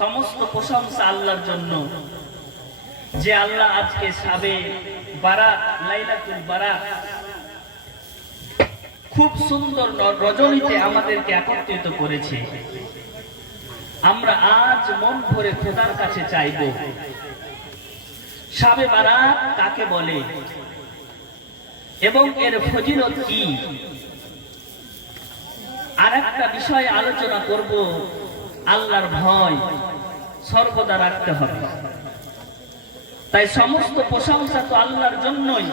সমস্ত প্রশংসা আল্লাহর জন্য, যে আল্লাহ আজকে সাবে বারাত, লাইলাতুল বারাত, খুব সুন্দর রজনীতে আমাদেরকে একত্রিত করেছে। আমরা আজ মন ভরে খোদার কাছে চাইব, সাবে বারাত কাকে বলে এবং এর ফজিলত কি। আর একটা বিষয় আলোচনা করব, আল্লাহর ভয় সর্বদা রাখতে হবে। তাই সমস্ত প্রশংসা তো আল্লাহর জন্যই,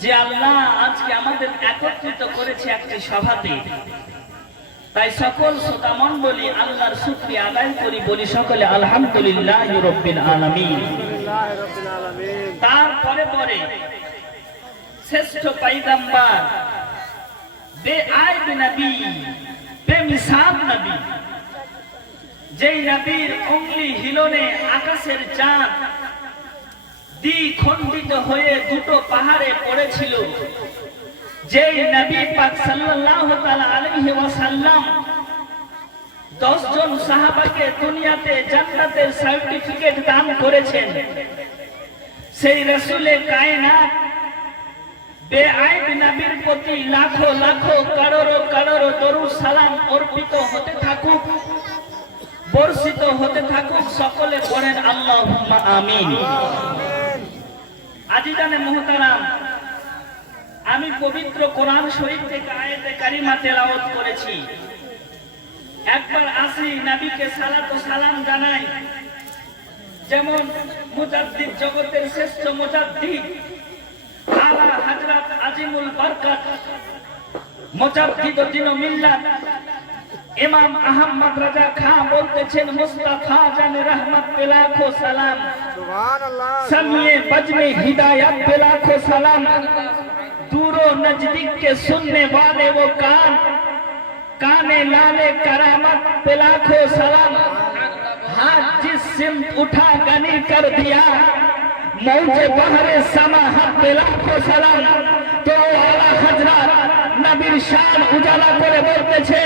যে আল্লাহ আজকে আমাদের একত্রিত করেছে একটি সভাতে। তাই সকল শ্রোতা মণ্ডলী আল্লাহর শুকরিয়া আদায় করি, বলি সকলে আলহামদুলিল্লাহি রাব্বিল আলামিন। তারপরে পরে শ্রেষ্ঠ পয়গম্বর, বেআইব নবী, বেমিসাল নবী, যেই নবীর উংলি হিলনে আকাশের চাঁদ দ্বিখণ্ডিত হয়ে দুটো পাহাড়ে পড়েছিল, যেই নবী পাক সাল্লাল্লাহু তাআলা আলাইহি ওয়াসাল্লাম 10 জন সাহাবাকে দুনিয়াতে জান্নাতের সার্টিফিকেট দান করেছেন, সেই রাসূলে কায়নাত বেআইব নবীর প্রতি লাখো লাখো কারোরো কারোরো দরুদ সালাম অর্পিত হতে থাকুক, বর্ষিত হতে থাকুক। সকলে পড়েন আল্লাহুম্মা আমিন। আজিজানে মুহতারাম, আমি পবিত্র কোরআন শরীফ থেকে আয়াতে কারিমা তেলাওয়াত করেছি। একবার আসি নবীকে সালাত ও সালাম জানাই। যেমন মুজাদ্দিদ, জগতের শ্রেষ্ঠ মুজাদ্দিদ আলা হযরত আজিমুল বরকত মুজাদ্দিদ দ্বীন ও মিল্লাত ইমাম আহমদ রাজা খান বলতেছেন, মুস্তাফা জানে রহমত पे लाखों सलाम, सुभान समिए बजमे हिदायत पे लाखों सलाम, दूरो नजदीक के सुनने वाले वो कान, काने लाले करामत पे लाखों सलाम, हाथ जिस सिमत उठा गनी कर दिया, मौजे बहरे समाहत पे लाखों सलाम। तो आला हजरत नबीर शान उजाला करे बोलतेছে,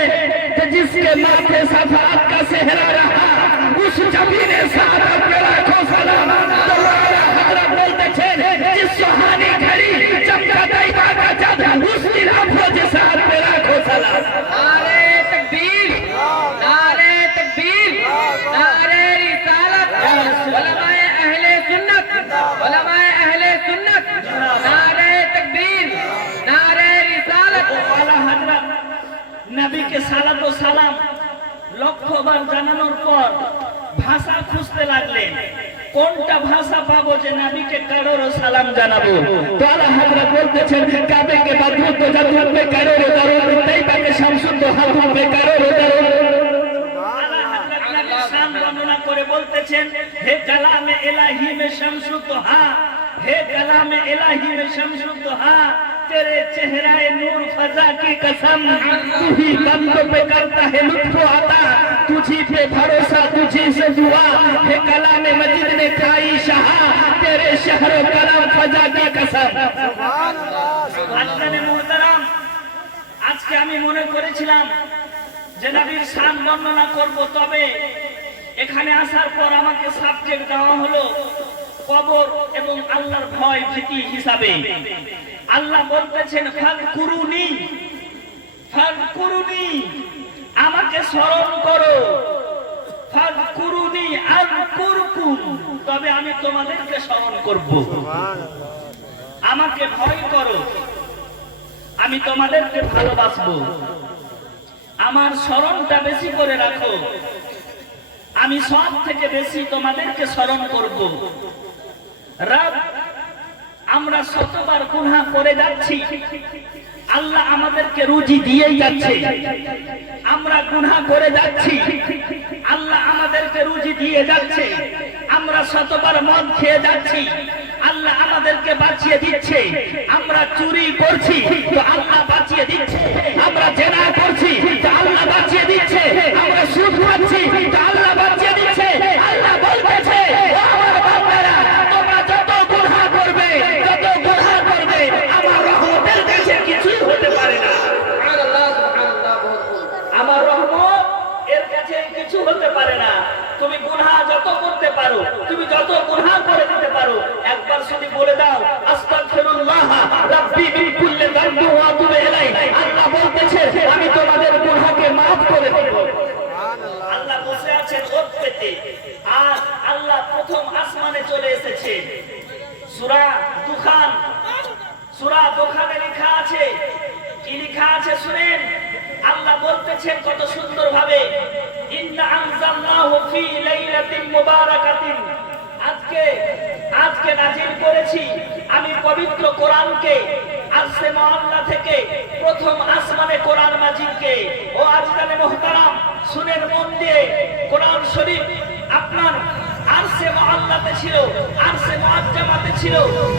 जिसके माथे सफात का सेहरा रहा, उस जमीने साहब पे लाखों सलाम। तो आला हजरत बोलतेছে, जिस सुहानी घड़ी चमका दैबा का चाँद, उसकी आंखों के साथ पे लाखों सलाम। नारे तकबीर, नारे तकबीर, नारे रिसालत, उलमाए अहले सुन्नत, उलमाए अहले सुन्नत, नारे तकबीर, नारे रिसालत। आला हजरत নবীকে সালাত ও সালাম লক্ষবার জানানোর পর ভাষা খুঁজতে লাগলেন, কোনটা ভাষা পাবো যে নবীকে কারোর সালাম জানাবো। তো আলা হযরত বলতেছেন, কাবে কে বাদরু তো জাদুর পে কারোর দারুন, তাইবা কে শামসুদ হাওয়া পে কারোর দারুন। আলা হযরত নবী শান বর্ণনা করে বলতেছেন, হে কালামে ইলাহি মে শামসুদ হা, হে কালামে ইলাহি মে শামসুদ হা, तेरे चेहराए नूर फजा की कसम, तू ही बंदों पे करता है लुत्फ आता, तुझी पे भरोसा तुझी से दुआ, हे कलाम मजीद ने खाई शाहा, तेरे शहर कलाम फजा की कसम। सुभान अल्लाह। আজকে মুহতারাম, আজকে আমি মনে করেছিলাম যে নবীর শান বর্ণনা করব, তবে এখানে আসার পর আমাকে সাবজেক্ট দেওয়া হলো কবর এবং আল্লাহর ভয় ভীতি হিসাবে। আল্লাহ বলতেছেন, ফাযকুরুনি, ফাযকুরুনি, আমাকে স্মরণ করো, ফাযকুরুনি আযকুরকুম, তবে আমি তোমাদেরকে স্মরণ করব। আমাকে ভয় করো, আমি তোমাদেরকে ভালোবাসবো। আমার স্মরণটা বেশি করে রাখো, আমি সব থেকে বেশি তোমাদেরকে স্মরণ করব। রব, আমরা শতবার গুনাহ করে যাচ্ছি, আল্লাহ আমাদেরকে রুজি দিয়েই যাচ্ছে। আমরা গুনাহ করে যাচ্ছি, আল্লাহ আমাদেরকে রুজি দিয়ে যাচ্ছে। আমরা শতবার মদ খেয়ে যাচ্ছি, আল্লাহ আমাদেরকে বাঁচিয়ে দিচ্ছে। আমরা চুরি করছি তো আল্লাহ বাঁচিয়ে দিচ্ছে, আমরা জেনা করছি তো আল্লাহ বাঁচিয়ে দিচ্ছে, আমরা সুদ খাচ্ছি তো আল্লাহ বাঁচিয়ে দিচ্ছে। আল্লাহ বলতেছে, ও আমার বান্দারা, তোমরা যত গুনাহ করবে, যত গুনাহ করবে, আমার রহমতের কাছে কিছুই হতে পারে না। সুবহানাল্লাহ, সুবহানাল্লাহ। আমার রহমত এর কাছে কিছু হতে পারে না। শুধু বলে দাও আস্তাগফিরুল্লাহ রাব্বি মিন কুল্লি যামবি ওয়া আতুবু ইলাইহি। আল্লাহ বলতেছে আমি তোমাদের গুনাহকে maaf করে দেব। আল্লাহ বসে আছেন ওত পেতে, আর আল্লাহ প্রথম আসমানে চলে এসেছে। সূরা দুখান, সূরা দুখানে লেখা আছে, কি লেখা আছে শুনেন। আল্লাহ বলতেছেন কত সুন্দর ভাবে, ইন্না আনজালনাহু ফি লাইলাতিন মুবারাকাতিন। আজকে নাজিল করেছি আমি পবিত্র কোরআনকে আরশে মুআল্লা থেকে প্রথম আসমানে কোরআন মাজিদকে। ও আজকালে মুহতারাম শুনেন মন দিয়ে, কোরআন শরীফ আপনার আরশে মুআল্লাতে ছিল, আরশে মুআজ্জামাতে ছিল।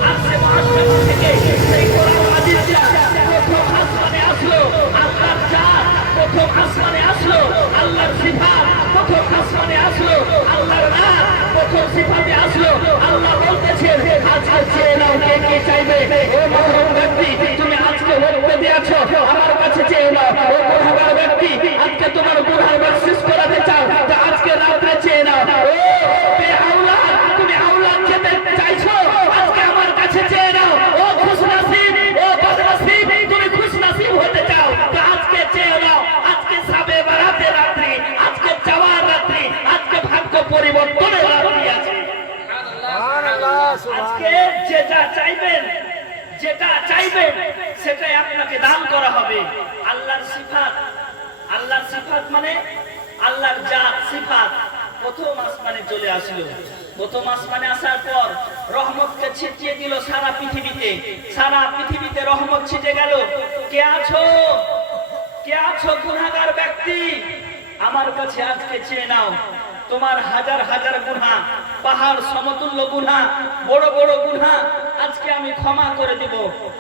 আরশে মুআজ্জামা থেকে সেই কোরআন মাজিদটা প্রথম আসমানে আসলো। আল্লাহর জাত প্রথম আসমানে আসলো, আল্লাহর সিফাত প্রথম আসমানে আসলো, আল্লাহর নাম প্রথম সিফাতে আসলো। আল্লাহ বলতেছেন আজকে চেয়ে নাও কে কে চাইবে। ও মহরম ব্যক্তি তুমি আজকে ওয়াক্ত দিয়েছো, আমার কাছে চেয়ে নাও। ও গুনাহগার ব্যক্তি আজকে তোমার গুনাহ বখশিশ করাতে চাও, তো আজকে রাতে চেয়ে নাও। ও বেআওলাদ তুমি আওলাদ যেতে চাইছো, আজকে আমার কাছে চেয়ে নাও। ও খুশনসিব, ও বদনসিব তুমি খুশনসিব হতে চাও, তো আজকে চেয়ে নাও। আজকে সাবে বারাতের রাত্রি, আজকে যাওয়ার রাত্রি, আজকে ভাগ্য পরিবর্তনের রাত্রি আছে। আজকে যেটা চাইবেন সেটাই আপনাকে দান করা হবে। আল্লাহর সিফাত মানে আল্লাহর জাত সিফাত প্রথম আসমানে চলে আসলো। প্রথম আসমানে আসার পর রহমতকে ছিটিয়ে দিল সারা পৃথিবীতে রহমত ছিটে গেল। কে আছো গুনাহগার ব্যক্তি, আমার কাছে আজকে চেয়ে নাও। তোমার হাজার হাজার গুনাহ, পাহাড় সমতুল্য গুনাহ, বড় বড় গুনাহ আজকে আমি ক্ষমা করে দিব।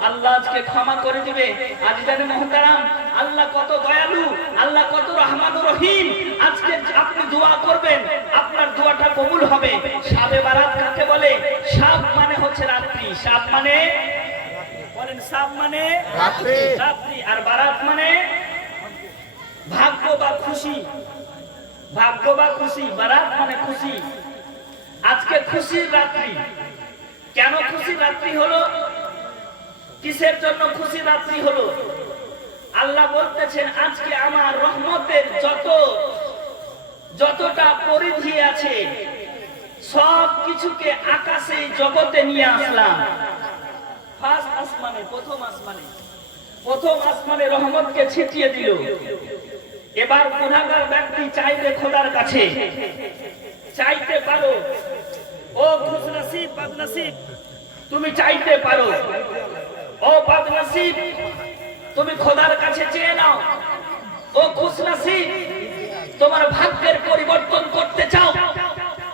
আল্লাহ আজকে ক্ষমা করে দিবে। আজিজানে মুহতারাম আল্লাহ কত দয়ালু, আল্লাহ কত রহমানুর রহিম। আজকে আপনি দোয়া করবেন, আপনার দোয়াটা কবুল হবে। শাবে বারাত কাকে বলে? শাব মানে হচ্ছে রাত্রি, শাব মানে বলেন, শাব মানে রাত্রি, আর বারাত মানে ভাগ্য বা খুশি। বারাত মানে খুশি। আজকে খুশির রাত্রি। কেন খুশির রাত্রি হলো? কিসের জন্য খুশির রাত্রি হলো? আল্লাহ বলতেছেন আজকে আমার রহমতের যতটা পরিধি আছে সব কিছুকে আকাশে জগতে নিয়ে আসলাম। ফার্স্ট আসমানে, প্রথম আসমানে রহমতকে ছিটিয়ে দিল। এবার গুনাহগার ব্যক্তি চাইবে খোদার কাছে, চাইতে পারো। ও খুশনসিব বদনসিব তুমি চাইতে পারো। ও বদনসিব তুমি খোদার কাছে চেয়ে নাও। ও খুশনসিব তোমার ভাগ্যের পরিবর্তন করতে চাও,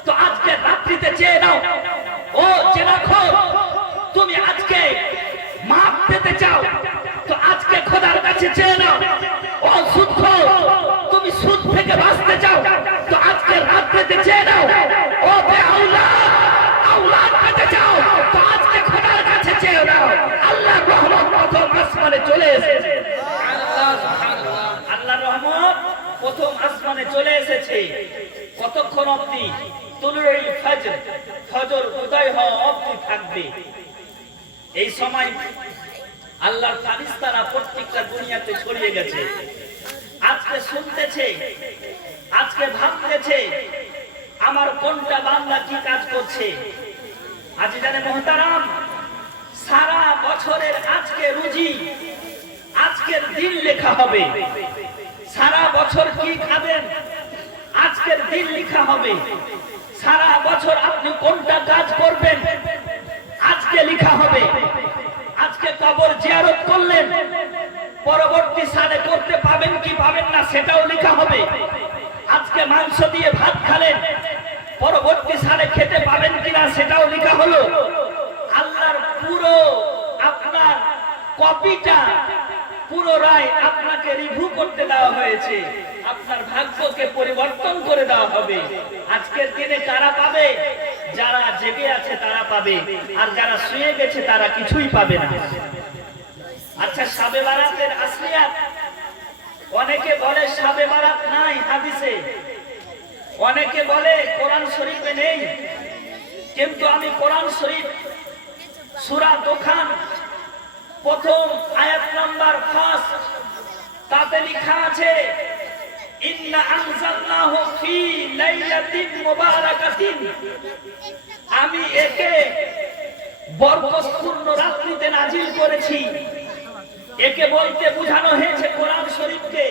তো আজকে রাত্রিতে চেয়ে নাও। ও জেনাখোর তুমি আজকে মাফ পেতে চাও, তো আজকে খোদার কাছে চেয়ে নাও। ও সুদখোর তুমি সুদ থেকে বাঁচতে চাও, তো আজকে রাত্রিতে চেয়ে নাও। ও বেআওলাদ পেতে চাও, তো আজকে খোদার কাছে চেয়ে নাও। আল্লাহর রহমত প্রথম আসমানে চলে এসেছে। আল্লাহর রহমত প্রথম আসমানে চলে এসেছে। কতক্ষণ অবধি? তুলুল ফজর, ফজর উদয় হওয়া অবধি থাকবে। এই সময় আল্লাহর ফারিস্তারা প্রত্যেকটা দুনিয়াতে ছড়িয়ে গেছে। আজকে শুনতেছে, আজকে ভাবতেছে আমার কোনটা বান্দা কি কাজ করছে। আজিজানে মুহতারাম সারা বছরের আজকে রুজি, আজকের দিন লেখা হবে। সারা বছর কি খাবেন আজকের দিন লেখা হবে। সারা বছর আপনি কোনটা কাজ করবেন আজকে লেখা হবে। আজকে কবর জিয়ারত করলেন, পরবর্তী সালে করতে পাবেন কি পাবেন না সেটাও লেখা হবে। আজকে মাংস দিয়ে ভাত খালেন, পরবর্তী সালে খেতে পাবেন কিনা সেটাও লেখা হলো। আল্লাহর পুরো আপনার কপিটা পুনরায় আপনাকে রিভিউ করতে দেওয়া হয়েছে। আপনার ভাগ্যকে পরিবর্তন করে দেওয়া হবে। আজকের দিনে কারা পাবে? যারা জেগে আছে তারা পাবে, আর যারা শুয়ে গেছে তারা কিছুই পাবে না। আচ্ছা, শাবে বারাতের আসলিয়াত অনেকে বলে শাবে বারাত নাই হাদিসে, অনেকে বলে কোরআন শরীফে নেই। কিন্তু আমি কোরআন শরীফ সূরা দোখান প্রথম আয়াত নাম্বার 5, তাতে লেখা আছে ইন্না আনজালনাহু ফি লাইলাতিন মুবারাকাতিন, আমি একে বরকতপূর্ণ রাত্রিতে নাজিল করেছি। একে বলতে বোঝানো হয়েছে কোরআন শরীফকে।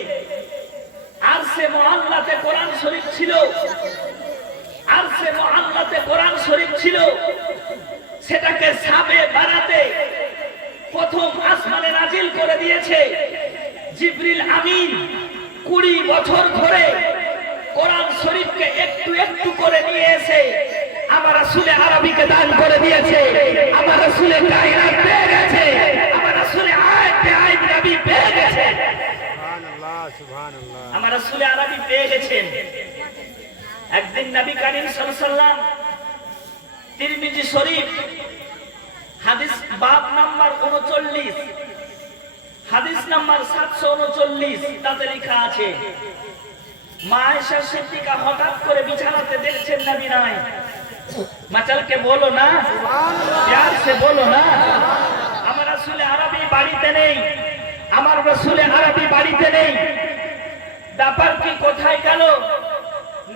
আরশে মুআল্লাতে কোরআন শরীফ ছিল, আরশে মুআল্লাতে কোরআন শরীফ ছিল, সেটাকে সাবে বারাতে প্রথম আসমানে নাজিল করে দিয়েছে জিবরিল আমিন। 20 বছর ধরে কোরআন শরীফকে একটু একটু করে নিয়ে এসে আমার রাসূলে আরবিকে দান করে দিয়েছে। আমার রাসূলে কায়নাত পেয়ে গেছে, আমার রাসূলে আয়াতে আয়াত নবী পেয়ে গেছে, সুবহানাল্লাহ সুবহানাল্লাহ, আমার রাসূলে আরবি পেয়ে গেছেন। একদিন নবী করিম সাল্লাল্লাহু আলাইহি ওয়াসাল্লাম তিরমিজি শরীফ হাদিস বাব নাম্বার 39, হাদিস নাম্বার 739, তাতে লেখা আছে মা আয়েশা সিদ্দিকা হঠাৎ করে বিছানাতে দেখছেন নবী নাই। মাচালকে বলো না, প্যার সে বলো না, আমার রাসূলে আরবি বাড়িতে নেই, আমার রাসূলে আরবি বাড়িতে নেই। ব্যাপার কি কোথায় গেল?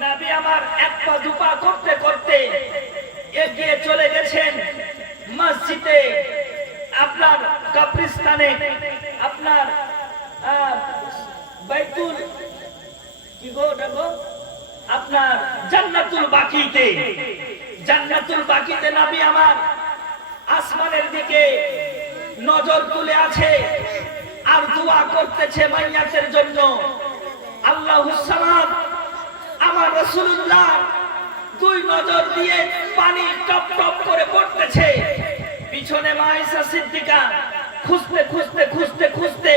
নবী আমার এক পা দুপা করতে করতে এগিয়ে চলে গেছেন মসজিদে, আপনার কবরস্থানে, আপনার বাইতুল কি গো দেখো আপনার জান্নাতুল বাকিতে, জান্নাতুল বাকিতে নবী আমার আসমানের দিকে নজর তুলে আছে আর দোয়া করতেছে মাইয়াতের জন্য। আল্লাহুস সামাদ, আমার রাসূলুল্লাহ 2 নজর দিয়ে পানি টপ টপ করে পড়তেছে। পিছনে মা আয়েশা সিদ্দিকা খুঁজতে খুঁজতে খুঁজতে খুঁজতে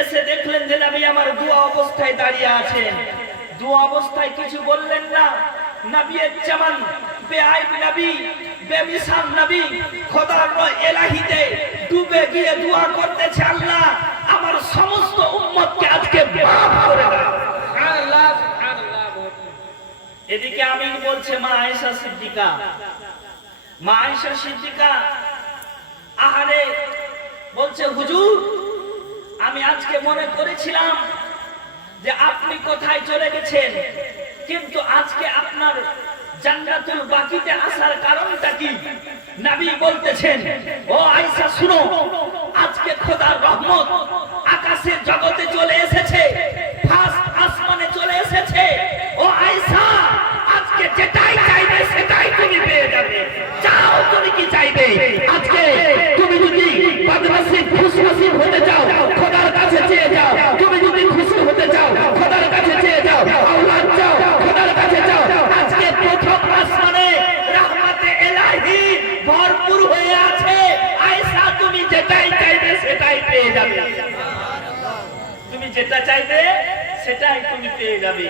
এসে দেখলেন যে নবী আমার দোয়া অবস্থায় দাঁড়িয়ে আছেন। দোয়া অবস্থায় কিছু বললেন না। নবী যেমন বেআইব নবী, বেমিসাল নবী, খোদার এলাহিতে ডুবে গিয়ে দোয়া করতেছে, আল্লাহ আমার সমস্ত উম্মতকে আজকে মাফ করে দাও। সুবহানাল্লাহ সুবহানাল্লাহ। এদিকে আমিন বলছে মা আয়েশা সিদ্দিকা। মা আয়েশা সিদ্দিকা আহারে বলছে, হুজুর আমি আজকে মনে করেছিলাম যে আপনি কোথায় চলে গেছেন, কিন্তু আজকে আপনার জান্নাতুল বাকিতে আসার কারণটা কি? নবী বলতেছেন, ও আয়েশা শুনো, আজকে খোদার রহমত আকাশের জগতে চলে এসেছে, ফার্স্ট আসমানে চলে এসেছে। ও আয়েশা, আজকে যেটাই চাইবে সেটাই তুমি পেয়ে যাবে। চাও তুমি কি চাইবে? আজকে তুমি যদি বদনসিব খুশনসিব হতে চাও, খোদার কাছে চেয়ে যাও। তুমি যদি খুশি হতে চাও, খোদার কাছে চেয়ে যাও। আওলাদ চাও, খোদার কাছে চাও। আজকে প্রথম আসমানে রহমতে ইলাহি ভরপুর হয়ে আছে। আয়েশা, তুমি যেটাই চাইবে সেটাই পেয়ে যাবে। তুমি যেটা চাইবে সেটাই তুমি পেয়ে যাবে।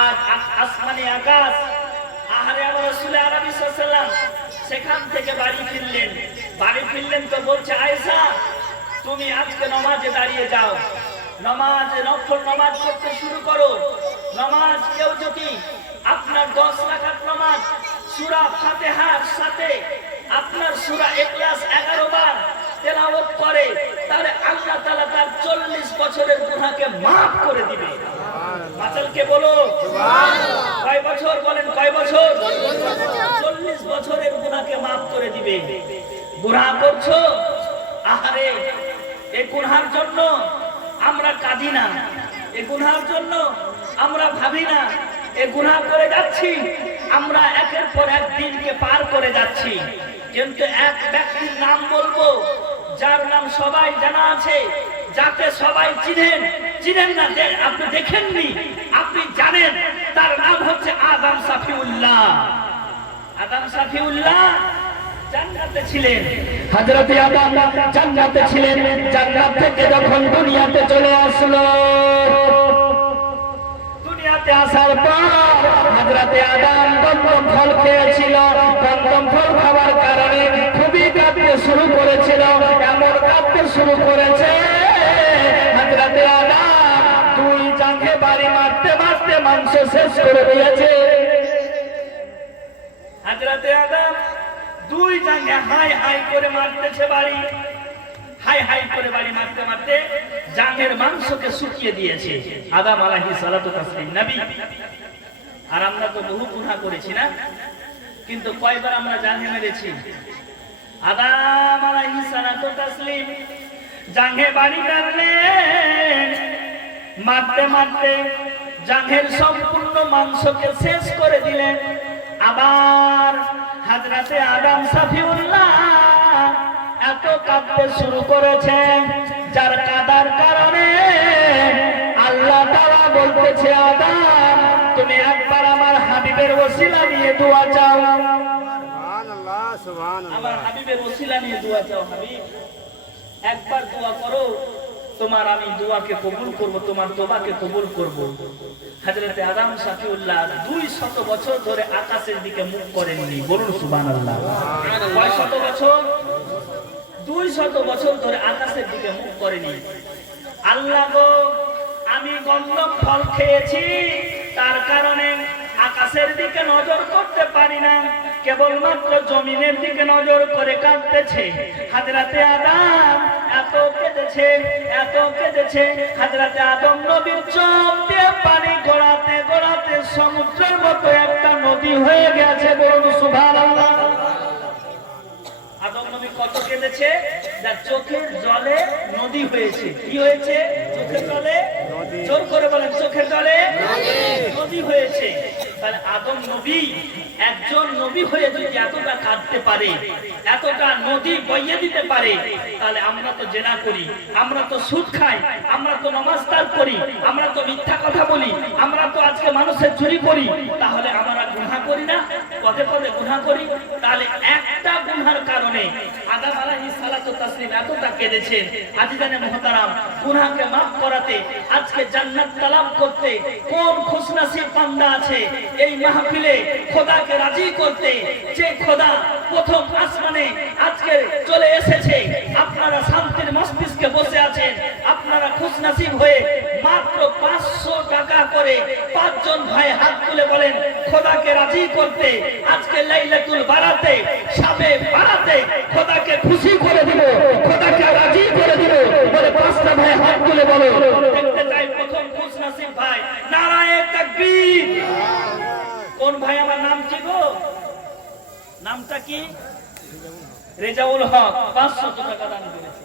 আর আসমানে আকাশ, আহারে আমার রাসূল আরবি সাল্লাল্লাহু আলাইহি ওয়াসাল্লাম সেখান থেকে বাড়ি ফিরলেন। বাড়ি ফিরলেন তো বলছে, আয়েশা তুমি আজকে নামাজে দাঁড়িয়ে যাও, নামাজে নফল নামাজ করতে শুরু করো। নামাজ কেউ যদি আপনার 10 রাকাত নামাজ সূরা ফাতিহার সাথে আপনার সূরা ইখলাস 11 বার তেলাওয়াত করে, তাহলে আল্লাহ তাআলা তার 40 বছরের গুনাহকে maaf করে দিবে। মাসালকে বলো সুবহানাল্লাহ। কয় বছর বলেন, কয় বছর? 40 বছরের গুনাহকে maaf করে দিবে। গুনাহ করছো, আহারে এই গুনাহের জন্য আমরা কাঁদি না, এই গুনাহের জন্য আমরা ভাবি না। এই গুনাহ করে যাচ্ছি আমরা, একের পর এক দিনকে পার করে যাচ্ছি। কিন্তু এক ব্যক্তির নাম বলবো, যার নাম সবাই জানা আছে, যাকে সবাই চিনেন, চিনেন না আপনি দেখেননি, আপনি জানেন, তার নাম হচ্ছে আদম সাফিউল্লাহ। আদম সাফিউল্লাহ জান্নাতে ছিলেন। হযরত আদম জান্নাতে ছিলেন। জান্নাত থেকে যখন দুনিয়াতে চলে আসলো, দুনিয়াতে আসার পর হযরত আদম গন্ধম ফল খেয়েছিল। গন্ধম ফল খাওয়ার কারণে খুবই কাঁদতে শুরু করেছিল। এমন কাঁদতে শুরু করেছে, হযরত আদম 2 জাঙ্গে বাড়ি মারতে মারতে মাংস শেষ করে দিয়েছে। হযরত আদম দুই জাঙ্গে হাই হাই করে মারতেছে বাড়ি, হাই হাই করে বাড়ি মারতে মারতে জাঙ্গের মাংসকে শুকিয়ে দিয়েছে আদম আলাইহিস সালাতু তাসলিম নবী। আর আমরা তো বহু গুনাহ করেছি না, কিন্তু কয়বার আমরা জাঙ্গে মেরেছি? আদম আলাইহিস সালাতু তাসলিম জাঙ্গে বাড়ি মারলেন, মারতে মারতে জাঙ্গের সম্পূর্ণ মাংসকে শেষ করে দিলেন। আবার হযরতে আদম সাফিউল্লাহ এত কাঁদতে শুরু করেছে, যার কাঁদার কারণে আল্লাহ তাআলা বলতেছে, আদম তুমি একবার আমার হাবিবের ওসিলা নিয়ে দোয়া চাও, সুবহানাল্লাহ সুবহানাল্লাহ। আমার হাবিবের ওসিলা নিয়ে দোয়া চাও। হাবিব একবার দোয়া করো, তোমার আমি দোয়াকে কবুল করব, তোমার তোবাকে কবুল করব। হযরতে আদম সাফিউল্লাহ 200 বছর ধরে আকাশের দিকে মুখ করেননি। বলুন সুবহানাল্লাহ। কয় শত বছর? 200 বছর ধরে আকাশের দিকে মুখ করেনি। আল্লাহ গো, আমি গন্ধম ফল খেয়েছি, তার কারণে আকাশের দিকে নজর করতে পারি না, কেবলমাত্র জমিনের দিকে নজর করে কাঁদতেছে। হযরতে আদম এত কেঁদেছে, এত কেঁদেছে, হযরতে আদম নবীর চোখ দিয়ে পানি গড়াতে গড়াতে সমুদ্রের মতো একটা নদী হয়ে গেছে। বলুন সুবহানাল্লাহ। আদম নবী কত কেঁদেছে, যার চোখের জলে নদী হয়েছে। কি হয়েছে? চোখের জলে, জোর করে বলেন, চোখের জলে নদী হয়েছে। তাহলে আদম নবী একজন নবী হয়ে যদি এতটা কাঁদতে পারে, এতটা নদী বইয়ে দিতে পারে, তাহলে আমরা তো জেনা করি, আমরা তো সুদ খাই, আমরা তো নামাজ তার করি, আমরা তো মিথ্যা কথা বলি, আমরা তো আজকে মানুষের চুরি করি, তাহলে আমরা গুনাহ করি না? পদে পদে গুনাহ করি। তাহলে একটা গুনার কারণে আদম আলাইহিস সালাতু তাসলিম এতটা কেঁদেছেন। আজিজানে মুহতারাম, গুনাহকে মাফ করাতে, আজকে জান্নাত তালাব করতে কোন খুশনসিব বান্দা আছে এই মাহফিলে খোদাকে রাজি করতে? যে খোদা প্রথম আসমানে আজকে চলে এসেছে, আপনারা শান্তির মস্তিষ্কে বসে আছেন, আপনারা খুশনসিব হয়ে মাত্র 500 টাকা করে 5 জন ভাই হাত তুলে বলেন খোদাকে রাজি করতে, আজকে লাইলাতুল বারাতে, শাবে বারাতে খোদাকে খুশি করে দিব, খোদাকে রাজি করে দিব। বলে 5টা ভাই হাত তুলে বলো, দেখতে চাই প্রথম খুশনসিব ভাই। নারায়ে তাকবীর। কোন ভাই? আমার নাম কি গো? নামটা কি? রেজাউল হক। 500 টাকা দান করেছে।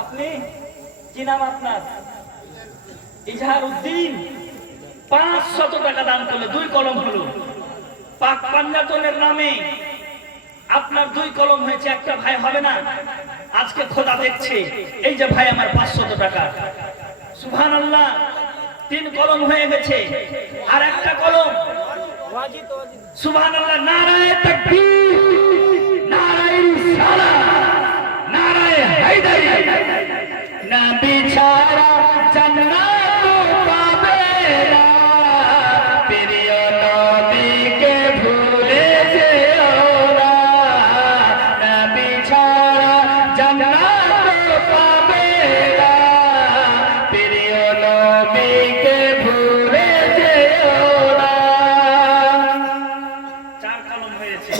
আপনি কি নাম আপনার? ইজহার উদ্দিন। 500 টাকা দান করলে 2 কলম হলো। পাক পাঞ্জাতনের নামে আপনার 2 কলম হয়েছে, একটা ভাই হবে না? আজকে খোদা দেখছে, এই যে ভাই আমার 500 টাকা, সুবহানাল্লাহ, 3 কলম হয়ে গেছে। আর একটা কলম, সুবহানাল্লাহ। নারায়ে তাকবীর, নারায়ে রিসালাত, নারায়ে হায়দারি। নবী ছাড়া জান্নাত পাবে না, প্রিয় নবীকে ভুলে যেও না। নবী ছাড়া জান্নাত পাবে না, প্রিয় নবীকে ভুলে যেও না। 4 কলম হয়েছে,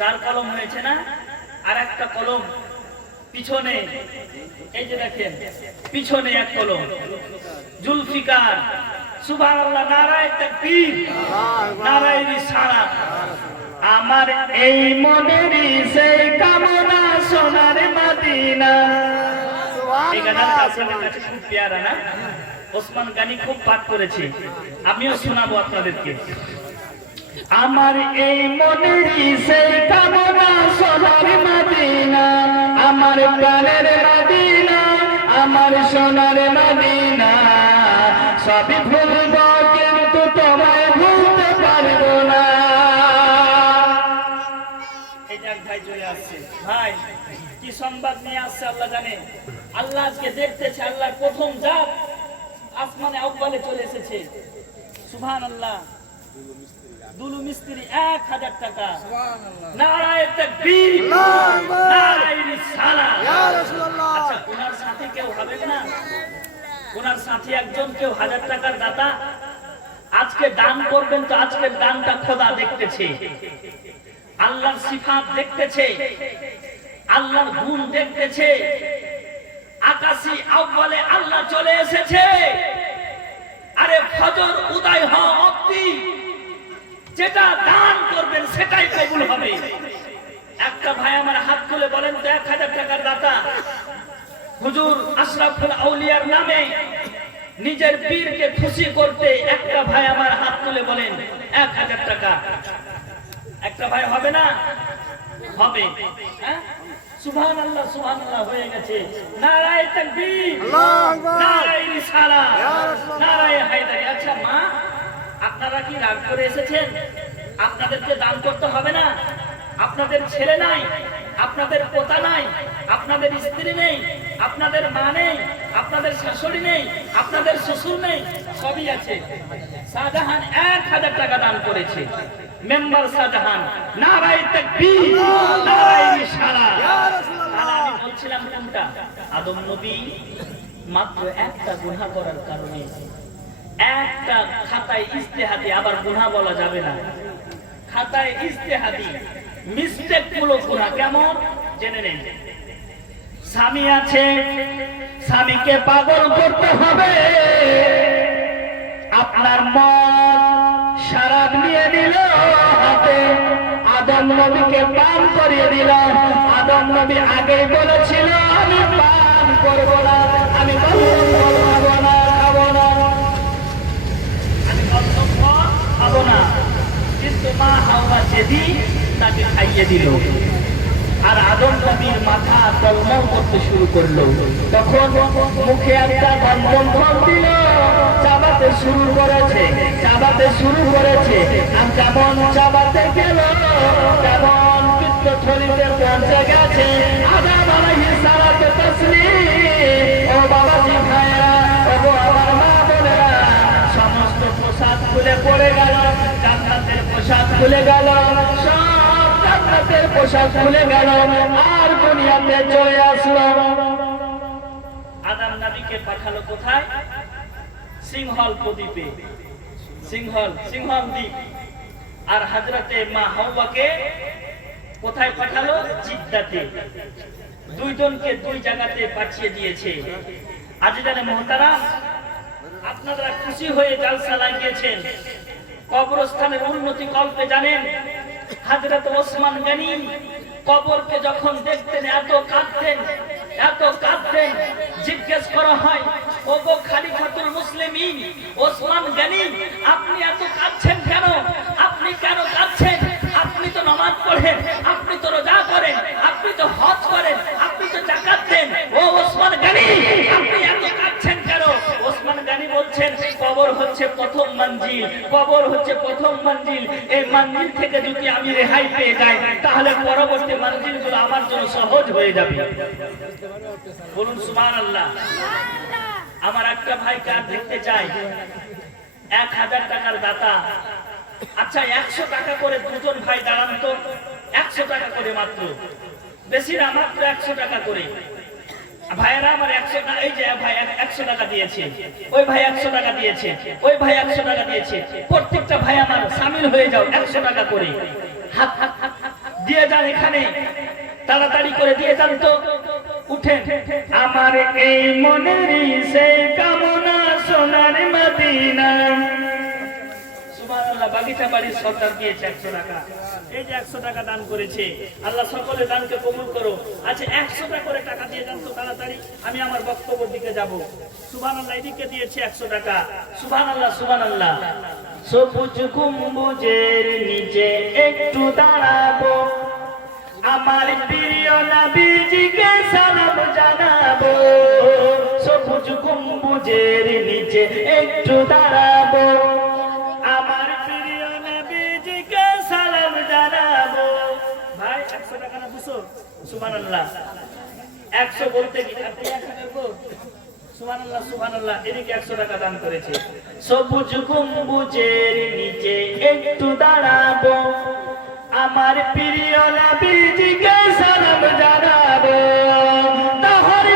4 কলম হয়েছে না? আর একটা কলম পিছনে, এই যে দেখেন পিছনে 1 কলম, জুলফিকার। সুবহানাল্লাহ। নারায়ে তাকবীর, নারায়ে রিসালাত। আমার এই মনেরই সেই কামনা সোনার মদিনা। এই গানটা আপনাদের কাছে খুব প্যারা না? ওসমান গানি খুব পাঠ করেছে, আমিও শোনাবো আপনাদেরকে। আমার এই মনেরই সেই কামনা সোনার মদিনা, আমার প্রাণের মদিনা, আমার সোনার মদিনা। সবই ভুলব কিন্তু তোমায় ভুলতে পারবো না। এই যে ভাই চলে আসছে, ভাই কি সংবাদ নিয়ে আসছে আল্লাহ জানে। আল্লাহ আজকে দেখতেছে, আল্লাহর প্রথম জাত আসমানে আউয়ালে চলে এসেছে। সুবহানাল্লাহ। দুলু মিস্ত্রি 1000 টাকা। নারায়ে তাকবীর, নারায়ে রিসালাত। ইয়া রাসূলুল্লাহ। আচ্ছা, ওনার সাথে কেউ হবে না? ওনার সাথে একজন কেউ 1000 টাকার দাতা আজকে দান করবেন, তো আজকের দানটা খোদা দেখতেছে। আল্লাহর সিফাত দেখতেছে, আল্লাহর গুণ দেখতেছে। আকাশী আউয়ালে আল্লাহ চলে এসেছে। আরে ফজর উদয় হওয়া অবধি যেটা দান করবেন সেটাই কবুল হবে। একটা ভাই আমার হাত তুলে বলেন তো 1000 টাকার দাতা। হুজুর আশরাফুল আউলিয়ার নামে নিজের পীরকে খুশি করতে একটা ভাই আমার হাত তুলে বলেন 1000 টাকা। একটা ভাই হবে না? হবে। হ্যাঁ, সুবহানাল্লাহ সুবহানাল্লাহ হয়ে গেছে। নারায়ে তাকবীর, আল্লাহু আকবার, নারায়ে রিসালাত, ইয়া রাসূলুল্লাহ। নারায়ে হায়দারি। আচ্ছা মা, আপনারা কি রাগ করে এসেছেন? আপনাদেরকে দান করতে হবে না? আপনাদের ছেলে নাই, আপনাদের পোতা নাই, আপনাদের স্ত্রী নেই, আপনাদের মা নেই, আপনাদের শাশুড়ি নেই, আপনাদের শ্বশুর নেই, সবই আছে। শাহজাহান 1000 টাকা দান করেছে। মেম্বার শাহজাহান। নারায়ে তাকবীর, নারায়ে রিসালাত। তাহলে আমি বলছিলাম কোনটা? আদম নবী মাত্র একটা গুনাহ করার কারণে একটা খাতায় ইজতিহাদি, আবার গুনাহ বলা যাবে না, খাতায় ইজতিহাদি মিস্টেক গুলো গুনাহ। কেমন জেনে নেন। স্বামী আছে, স্বামীকে পাগল করতে হবে। আপনার মন শরাব নিয়ে নিল হাতে, আদম নবীকে পান করিয়ে দিল। আদম নবী আগেই বলেছিল আমি পান করব না, আমি খাবো না, আমি খাবো না। কিন্তু মা হাওয়া যেদিন তাকে খাইয়ে দিল। আর আদম নবীর মাথা টলমল করতে শুরু করলো। তখন মুখে একটা গন্ধ দিল, চাবাতে শুরু করেছে, চাবাতে শুরু করেছে। আর যেমন চাবাতে গেল তেমন পিত্তথলিতে পৌঁছে গেছে। আদম আলাইহিস সালাতু তাসলিম। ও বাবাজি ভাইরা, ও আমার মা বোনেরা, সমস্ত পোশাক খুলে পড়ে গেল, জান্নাতের পোশাক খুলে গেল, সব জান্নাতের পোশাক খুলে গেল, আর দুনিয়াতে চলে আসলো। আদম নবীকে পাঠালো কোথায়? সিংহল দ্বীপে, সিংহল দ্বীপ। আর হযরতে মা হাওয়াকে কোথায় পাঠালো? জিদ্দাতে। দুইজনকে দুই জায়গাতে পাঠিয়ে দিয়েছে। আজিজানে মুহতারাম, আপনারা খুশি হয়ে জালসা লাগিয়েছেন। কবরস্থানের উন্নতি কল্পে জানেন হযরত ওসমান গনি কবরকে যখন দেখতেন এত কাঁদতেন, এত কাঁদতেন। জিজ্ঞেস করা হয়, ওগো খলিফাতুল মুসলিমিন ওসমান গনি, আপনি এত কাঁদছেন কেন? আপনি কেন কাঁদছেন? আপনি তো নামাজ পড়েন, আপনি তো রোজা করেন, আপনি তো হজ করেন, আপনি তো যাকাত দেন। ও ওসমান গনি, আপনি এত কাঁদছেন কেন? ওসমান গনি বলছেন, কবর হচ্ছে প্রথম মঞ্জিল, কবর হচ্ছে প্রথম মঞ্জিল। এই মঞ্জিল থেকে যদি আমি রেহাই পেয়ে যাই তাহলে পরবর্তী মঞ্জিলগুলো আমার জন্য সহজ হয়ে যাবে। বলুন সুবহানাল্লাহ। আমার একটা ভাই কার দেখতে চাই, 1000 টাকার দাতা। আচ্ছা 100 টাকা করে দুজন ভাই দাঁড়ান তো, 100 টাকা করে মাত্র, বেশি না, মাত্র 100 টাকা করে। ভাইরা আমার 100 টাকা, এই যে ভাই 100 টাকা দিয়েছে, ওই ভাই 100 টাকা দিয়েছে, ওই ভাই 100 টাকা দিয়েছে। প্রত্যেকটা ভাই আমার শামিল হয়ে যাও, 100 টাকা করে হাত দিয়ে যান। এখানে তাড়াতাড়ি করে দিয়ে যান তো, উঠেন। আমার এই মনেরই সেই কামনা সোনার মদিনা। সুবহানাল্লাহ। বাগিচা বাড়ির সরদার দিয়েছে 100 টাকা। এই যে 100 টাকা দান করেছে। আল্লাহ সকলের দানকে কবুল করো। আচ্ছা 100 টাকা করে টাকা দিয়ে যান তো তাড়াতাড়ি, আমি আমার বক্তব্যের দিকে যাব। সুবহানাল্লাহ। এদিকে দিয়েছে 100 টাকা। সুবহানাল্লাহ সুবহানাল্লাহ। সবুজ গম্বুজের নিচে একটু দাঁড়াবো, আমার প্রিয় নবীজিকে সালাম জানাবো। সবুজ গম্বুজের নিচে একটু দাঁড়াবো, আমার প্রিয় নবীজিকে সালাম জানাবো। ভাই 100 টাকা না 200? সুবহানাল্লাহ। 100 বলতে কি আপনি 100 দেবো? সুবহানাল্লাহ সুবহানাল্লাহ। এদিকে 100 টাকা দান করেছে। সবুজ গম্বুজের নিচে একটু দাঁড়াবো, আমার প্রিয় নবীজিকে সালাম জানাবো। তাহার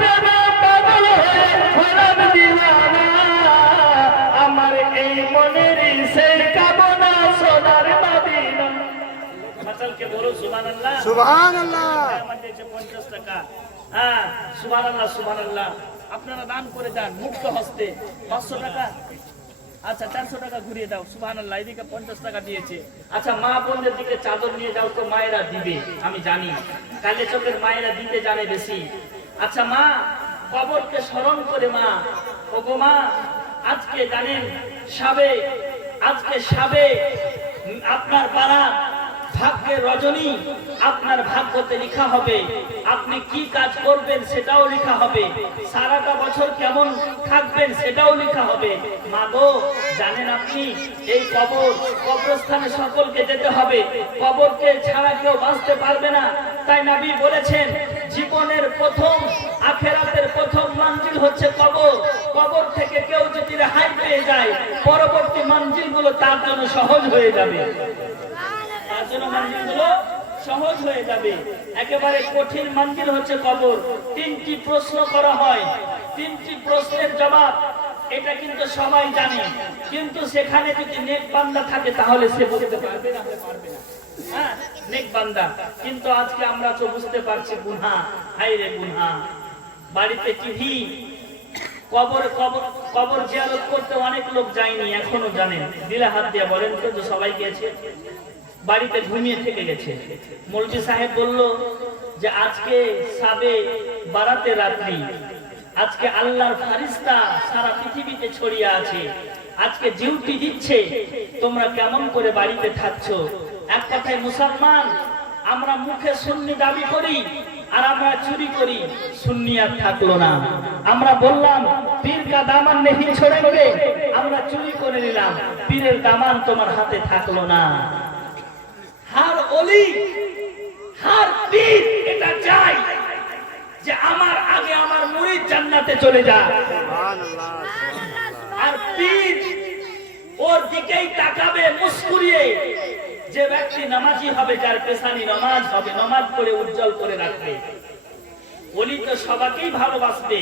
প্রেমে পাগল হয়ে হলাম দিওয়ানা, আমার এই মনের সেই সুবহানাল্লাহ। সুবহানাল্লাহ। আমার দিয়েছে 50 টাকা। হ্যাঁ, সুবহানাল্লাহ সুবহানাল্লাহ। আপনারা দান করে দেন মুক্ত হস্তে। 500 টাকা, আচ্ছা 400 টাকা ঘুরিয়ে দাও। সুবহানাল্লাহ। এদিকে 50 টাকা দিয়েছে। আচ্ছা, মা বোনদের দিকে চাদর নিয়ে যাও তো, মায়েরা দিবে, আমি জানি কালে চোখের মায়েরা দিতে জানে বেশি। আচ্ছা মা, কবরকে স্মরণ করে মা, ওগো মা, আজকে জানেন আজকে আপনার পাড়া ভাগ্যের রজনী, আপনার ভাগ্যতে লেখা হবে। আপনি কি কাজ করবেন সেটাও লেখা হবে, সারাটা বছর কেমন থাকবেন সেটাও লেখা হবে। মা গো, জানেন আপনি এই কবরস্থানে সকলকে যেতে হবে, কবরকে ছাড়া কেউ বাঁচতে পারবে না। তাই নবী বলেছেন, জীবনের প্রথম আখেরাতের প্রথম মঞ্জিল হচ্ছে কবর। কবর থেকে কেউ যদি রেহাই পেয়ে যায়, পরবর্তী মঞ্জিলগুলো তার জন্য সহজ হয়ে যাবে। তার জন্য মঞ্জিলগুলো সহজ হয়ে যাবে। একেবারে কঠিন মঞ্জিল হচ্ছে কবর। 3টি প্রশ্ন করা হয়, 3টি প্রশ্নের জবাব, এটা কিন্তু সবাই জানে, কিন্তু সেখানে যদি নেক বান্দা থাকে তাহলে সে বলতে পারবে না, পারবে না। হ্যাঁ, নেক বান্দা। কিন্তু আজকে আমরা তো বুঝতে পারছি গুনাহ, হায়রে গুনাহ। বাড়িতে টিভি, কবর জিয়ারত করতে অনেক লোক যায়নি, এখনো জানেন। দিলে হাত দিয়ে বলেন তো, সবাই গেছে, বাড়িতে ঘুমিয়ে থেকে গেছে। মৌলভী সাহেব বলল যে আজকে সাবে বারাতে রাত্রি, আজকে আল্লাহর ফারিস্তা সারা পৃথিবীতে ছড়িয়ে আছে, আজকে ডিউটি দিচ্ছে, তোমরা কেমন করে বাড়িতে থাকছো? এক কথায় মুসলমান, আমরা মুখে সুন্নি দাবি করি আর আমরা চুরি করি, সুন্নি আর থাকলো না। আমরা বললাম পীর কা দামান নেহি ছোড়েঙ্গে, আমরা চুরি করে নিলাম, পীরের দামান তোমার হাতে থাকলো না। হার ওলি, হার পীর এটা চাই যে আমার আগে আমার মুরিদ জান্নাতে চলে যায়, সুবহানাল্লাহ। আর পীর ওর দিকেই তাকাবে মুস্কুরিয়ে। যে ব্যক্তি নামাজি হবে, যার পেশানি নামাজ হবে, নামাজ পড়ে উজ্জ্বল করে রাখবে। ওলি তো সবাইকেই ভালোবাসবে,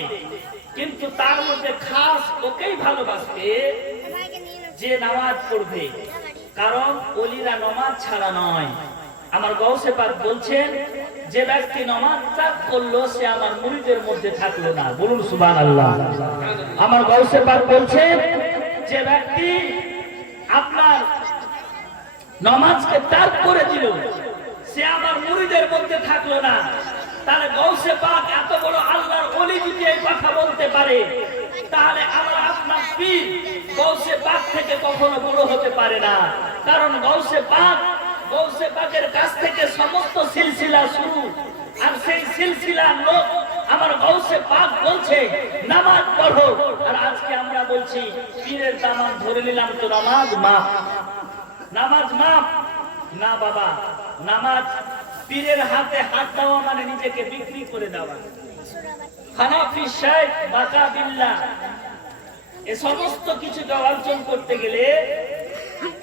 কিন্তু তার মধ্যে খাস ওকেই ভালোবাসবে যে নামাজ পড়বে, কারণ ওলিরা নামাজ ছাড়া নয়। আমার গৌসে পাক বলছেন, যে ব্যক্তি নামাজ ত্যাগ করলো সে আমার মুরিদের মধ্যে থাকলো না। বলুন সুবহানাল্লাহ। আমার গৌসে পাক বলছেন, যে ব্যক্তি আপনার নামাজকে ত্যাগ করে দিল সে আমার মুরিদের মধ্যে থাকলো না। তাহলে গৌসে পাক এত বড় আল্লাহর ওলি যদি এই কথা বলতে পারে, তাহলে আমার আপনার পীর গৌসে পাক থেকে কখনো বড় হতে পারে না। কারণ গৌসে পাকের কাছ থেকে সমস্ত সিলসিলা শুরু, আর সেই সিলসিলার লোক আমার গৌসে পাক বলছে নামাজ পড়ো, আর আজকে আমরা বলছি পীরের দামান ধরে নিলাম তো নামাজ মাফ, নামাজ মাফ না বাবা। নামাজ পীরের হাতে হাত দেওয়া মানে নিজেকে বিক্রি করে দেওয়া। হানাফি শেখ বাকা বিল্লাহ, এ সমস্ত কিছু অর্জন করতে গেলে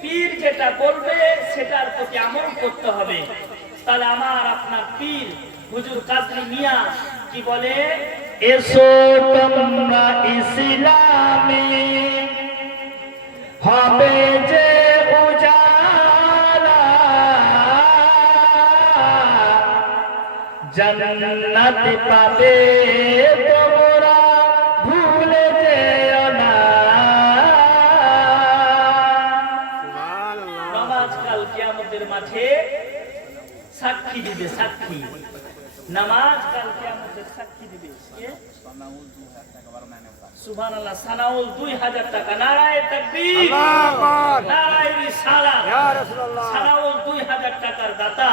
পীর যেটা বলবে সেটার প্রতি আমল করতে হবে। তাহলে আমার আপনার পীর হুজুর কাজী মিয়া কি বলে, এসো তোমরা ইসলামে হবে যে উজালা, জান্নাত পাবে তোমরা ভুলে যেও না। নামাজ কাল কিয়ামতের মাঠে সাক্ষী দিবে, সাক্ষী। নামাজ কাল কিয়ামতের সাক্ষী দিবে। সুবহানাল্লাহ। সানাউল 2000 টাকা। নারায়ে তাকবীর, আল্লাহু আকবার, নারায়ে রিসালাত। ইয়া রাসূলুল্লাহ। সানাউল 2000 টাকার দাতা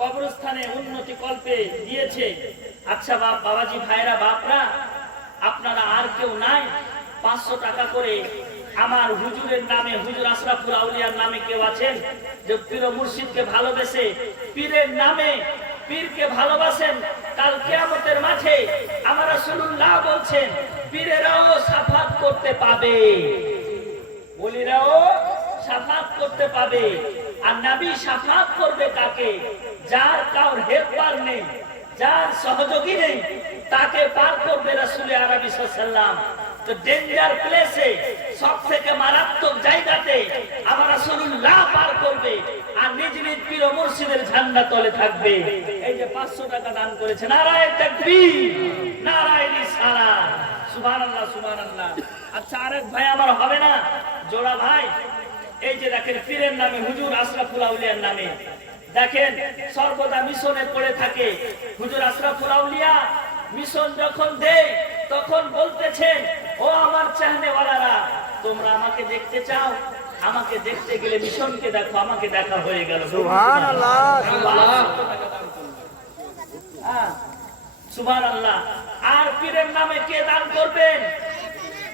কবরস্থানে উন্নতি কল্পে দিয়েছে। আচ্ছা বাবাজি ভাইরা, বাপরা, আপনারা আর কেউ নাই? 500 টাকা করে আমার হুজুরের নামে, হুজুর আশরাফুল আউলিয়ার নামে কেউ আছেন যে পীর মুর্শিদকে ভালোবেসে, পীরের নামে পীরকে ভালোবাসেন? কাল কিয়ামতের মাঠে আমার রাসূলুল্লাহ বলছেন পীরেরাও শাফাত করতে পাবে, ওলিরাও শাফাত করতে পাবে। আর নবী শাফাত করবে কাকে? যার কাউর হেল্পার নেই, যার সহযোগী নেই, তাকে পার করবে রাসূল আরবি সাল্লাল্লাহু আলাইহি ওয়াসাল্লাম। তো ডেঞ্জার প্লেসে, সব থেকে মারাত্মক জায়গাতে আমার রাসূলুল্লাহ পার করবে আর নিজ নিজ পীর ও মুর্শিদের ঝান্ডা তলে থাকবে। এই যে 500 টাকা দান করেছে, নারায়ে তাকবীর, নারায়ে রিসালাত, সুবহানাল্লাহ সুবহানাল্লাহ। আচ্ছা, আরেক ভাই আমার হবে না, জোড়া ভাই, এই যে দেখেন পীরের নামে, হুজুর আশরাফুল আউলিয়ার নামে, দেখেন সর্বদা মিশনে পড়ে থাকে। হুজুর আশরাফুল আউলিয়া মিশন যখন দেয় তখন বলতেছেন, ও আমার চাহনেওয়ালারা, তোমরা আমাকে দেখতে চাও, আমাকে দেখতে গেলে মিশনকে দেখো, আমাকে দেখা হয়ে গেল। সুবহানাল্লাহ, সুবহানাল্লাহ। আর পীরের নামে কে দান করবেন?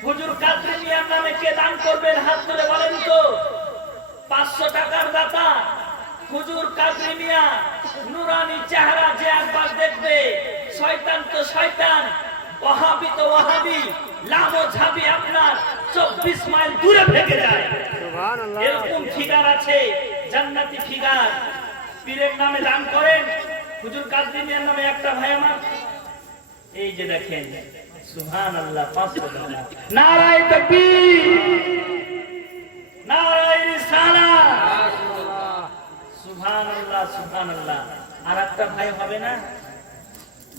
হুজুর কাদরি মিয়ার নামে কে দান করবেন? হাত তুলে বলেন তো। 500 টাকার দাতা হুজুর কাদরি মিয়া, নুরানি চেহারা, যে একবার দেখবে শয়তান তো শয়তান, ওয়াহাবি তো ওয়াহাবি, লামো ঝাবি আপনার 24 মাইল দূরে ফেকে যায়। সুবহানাল্লাহ। এরকম ফিগার আছে, জান্নাতি ফিগার। পীরের নামে দান করেন। হুজুর কাদরি মিয়ার নামে একটা ভাই আমার, এই যে দেখেন, সুবহানাল্লাহ, 500 টাকা। নারায়ে তাকবীর, নারায়ে রিসালাত, সুবহানাল্লাহ সুবহানাল্লাহ। আর একটা ভাই হবে না,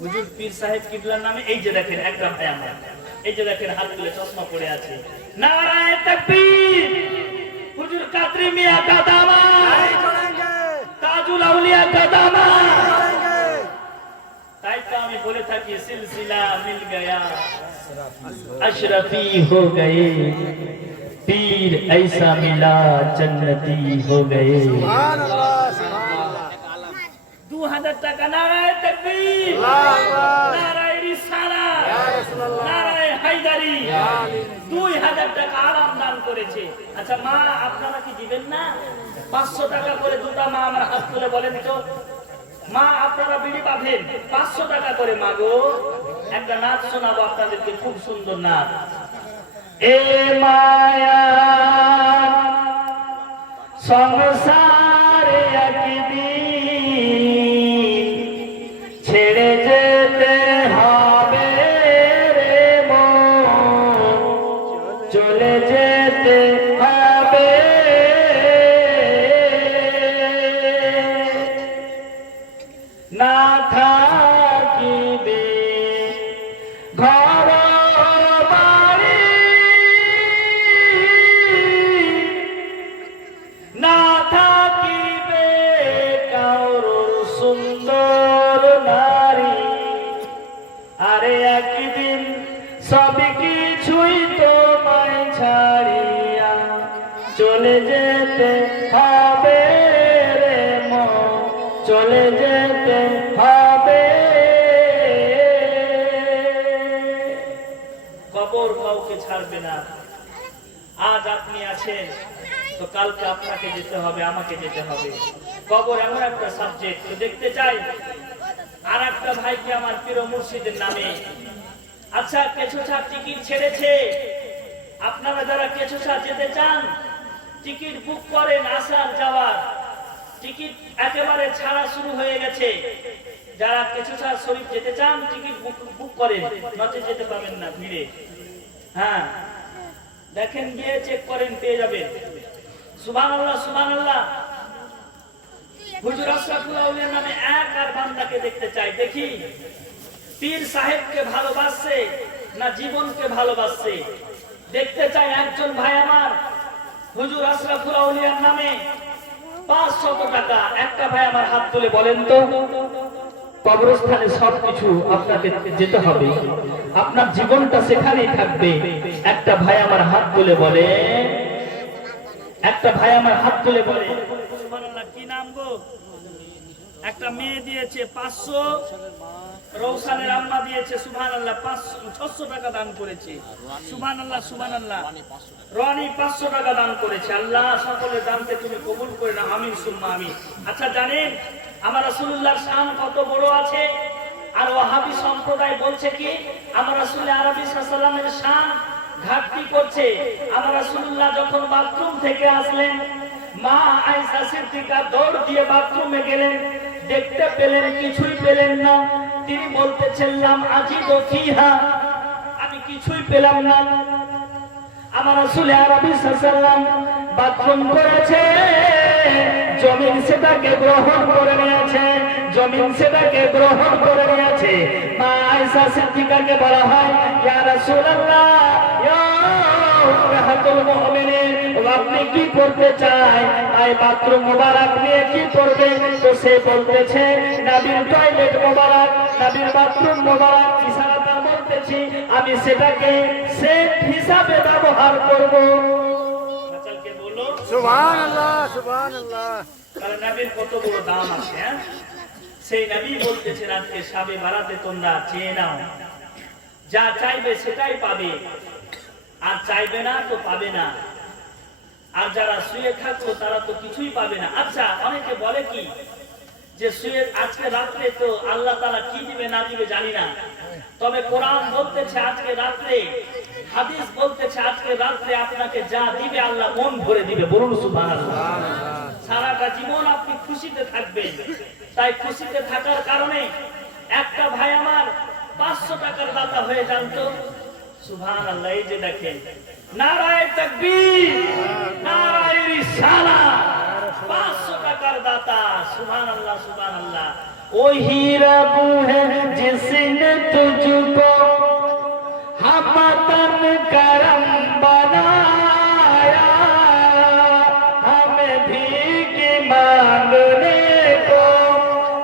হুজুর পীর সাহেব কিবলার নামে, এই যে দেখেন একটা ভাই আমার, এই যে দেখেন হাত তুলে চশমা পরে আছে। নারায়ে তাকবীর, হুজুর কাদরি মিয়া কা দামাত, তাজুল আউলিয়া কা দামাত। তাই তো আমি বলে থাকি, সিলসিলা মিল গয়া, अशरफी हो गए, पीर ऐसा मिला, जन्नती हो गए। 2000 টাকা। নারায়ে তাকবীর, নারায়ে রিসালাত, নারায়ে হায়দারি। 2000 টাকা আরাম দান করেছে। আচ্ছা মা, আপনারা কি দিবেন না? 500 টাকা করে দুটা মা আমার হাত তুলে বলেন তো। মা, আপনারা বিড়ি বাঁধেন, 500 টাকা করে। মা গো, একটা নাচ শোনাবো আপনাদেরকে, খুব সুন্দর নাচ। এ মায়া সংসারে একদিন ছেড়ে যেতে হবে রে মন, চলে যেতে হবে। না থাকিবে ঘর বাড়ি, না থাকিবে কারোর সুন্দর নারী। আরে একদিন সব কিছুই তোমায় ছাড়িয়া চলে যেতে হবে রে মন, চলে যেতে হবে। কবর কাউকে ছাড়বে না। আজ আপনি আছেন তো কালকে আপনাকে যেতে হবে, আমাকে যেতে হবে। কবর এমন একটা সাবজেক্ট। তো দেখতে চাই আর একটা ভাইকে আমার পীর ও মুর্শিদের নামে। আচ্ছা, কেছোছা টিকিট ছেড়েছে, আপনারা যারা কেছোছা যেতে চান টিকিট বুক করেন, আসার যাওয়ার টিকিট একেবারে ছাড়া শুরু হয়ে গেছে। যারা কেছোছা শরীফ যেতে চান টিকিট বুক করেন, নচে যেতে পাবেন না ভিড়ে। হ্যাঁ, দেখেন, গিয়ে চেক করেন, পেয়ে যাবেন। সুবহানাল্লাহ সুবহানাল্লাহ। হুজুর আশরাফুল আউলিয়ার নামে এক আর বান্দাকে দেখতে চাই, দেখি পীর সাহেবকে ভালোবাসছে না জীবনকে ভালোবাসছে। দেখতে চাই একজন ভাই আমার হুজুর আশরাফুল আউলিয়ার নামে 500 টাকা। একটা ভাই আমার হাত তুলে বলেন তো। কবরস্থানে সবকিছু আপনাকে যেতে হবে, আপনার জীবনটা সেখানেই থাকবে। একটা ভাই আমার হাত তুলে বলে, একটা ভাই আমার হাত তুলে বলে, সুবহানাল্লাহ। কি নাম গো? একটা মেয়ে দিয়েছে 500, রৌসানের আম্মা দিয়েছে, সুবহানাল্লাহ, 600 টাকা দান করেছে। সুবহানাল্লাহ সুবহানাল্লাহ। রনি 500 টাকা দান করেছে। আল্লাহ সকলের দানকে তুমি কবুল করে নাও, আমিন সুম্মা আমিন। আচ্ছা, জানেন আমার রাসূলুল্লাহর শান কত বড় আছে? আর ওয়াহাবি সম্প্রদায় বলছে কি আমার রাসূল আরবি সাল্লাল্লাহু আলাইহি ওয়াসাল্লামের শান ঘাটতি করছে। আমার রাসূলুল্লাহ যখন বাথরুম থেকে আসলেন, মা আয়েশা সিদ্দিকা দৌড় দিয়ে বাথরুমে গেলেন, দেখতে পেলেন কিছুই পেলেন না। তিনি বলতেছিলাম আজি দফিহা, আমি কিছুই পেলাম না। আমার রাসূল আরবি সাল্লাল্লাহু বাথরুম করেছে, জমিন সেটাকে গ্রহণ করে নিয়েছে, জমিন সেটাকে গ্রহণ করে নিয়েছে। মা আয়েশা সিদ্দিকাকে বলা হয়, ইয়া রাসূলুল্লাহ, ইয়া উম্মাহাতুল মুমিনিন, আপনি কি করতে চাই? এই বাথরুম মোবারক নিয়ে কি করবে? তো সে বলতেছে, নবীর টয়লেট মোবারক, নবীর বাথরুম মোবারক, ইশারাটা বলতেছি, আমি সেটাকে সেট হিসাবে ব্যবহার করব। আচ্ছা বলো সুবহানাল্লাহ, সুবহানাল্লাহ। কারণ নবীর কত বড় দাম আছে। হ্যাঁ, সেই নবী বলতেছেন আজকে শাবে বারাতে তোমরা চেয়ে নাও, যা চাইবে সেটাই পাবে, আর চাইবে না তো পাবে না। আর যারা শুয়ে থাকলো তারা তো কিছুই পাবে না। আচ্ছা, অনেকে বলে কি যে শুয়ে আজকে রাত্রে তো আল্লাহ তাআলা কি দিবে না দিবে জানি না, তবে কোরআন বলতেছে আজকে রাত্রে, হাদিস বলতেছে আজকে রাত্রে আপনাকে যা দিবে আল্লাহ মন ভরে দিবে। বলুন সুবহানাল্লাহ। সারাটা জীবন আপনি খুশিতে থাকবেন। তাই খুশিতে থাকার কারণে একটা ভাই আমার 500 টাকার দাতা হয়ে যান তো। সুবহানাল্লাহ। এই যে দেখেন, নারায়ে তাকবীর, নারায়ে রিসালাত, 500 টাকার দাতা। সুবহানাল্লাহ, সুবহানাল্লাহ। ওহি রব है जिसने तुझको हमतन करम बनाया, हमें भीख मांगने को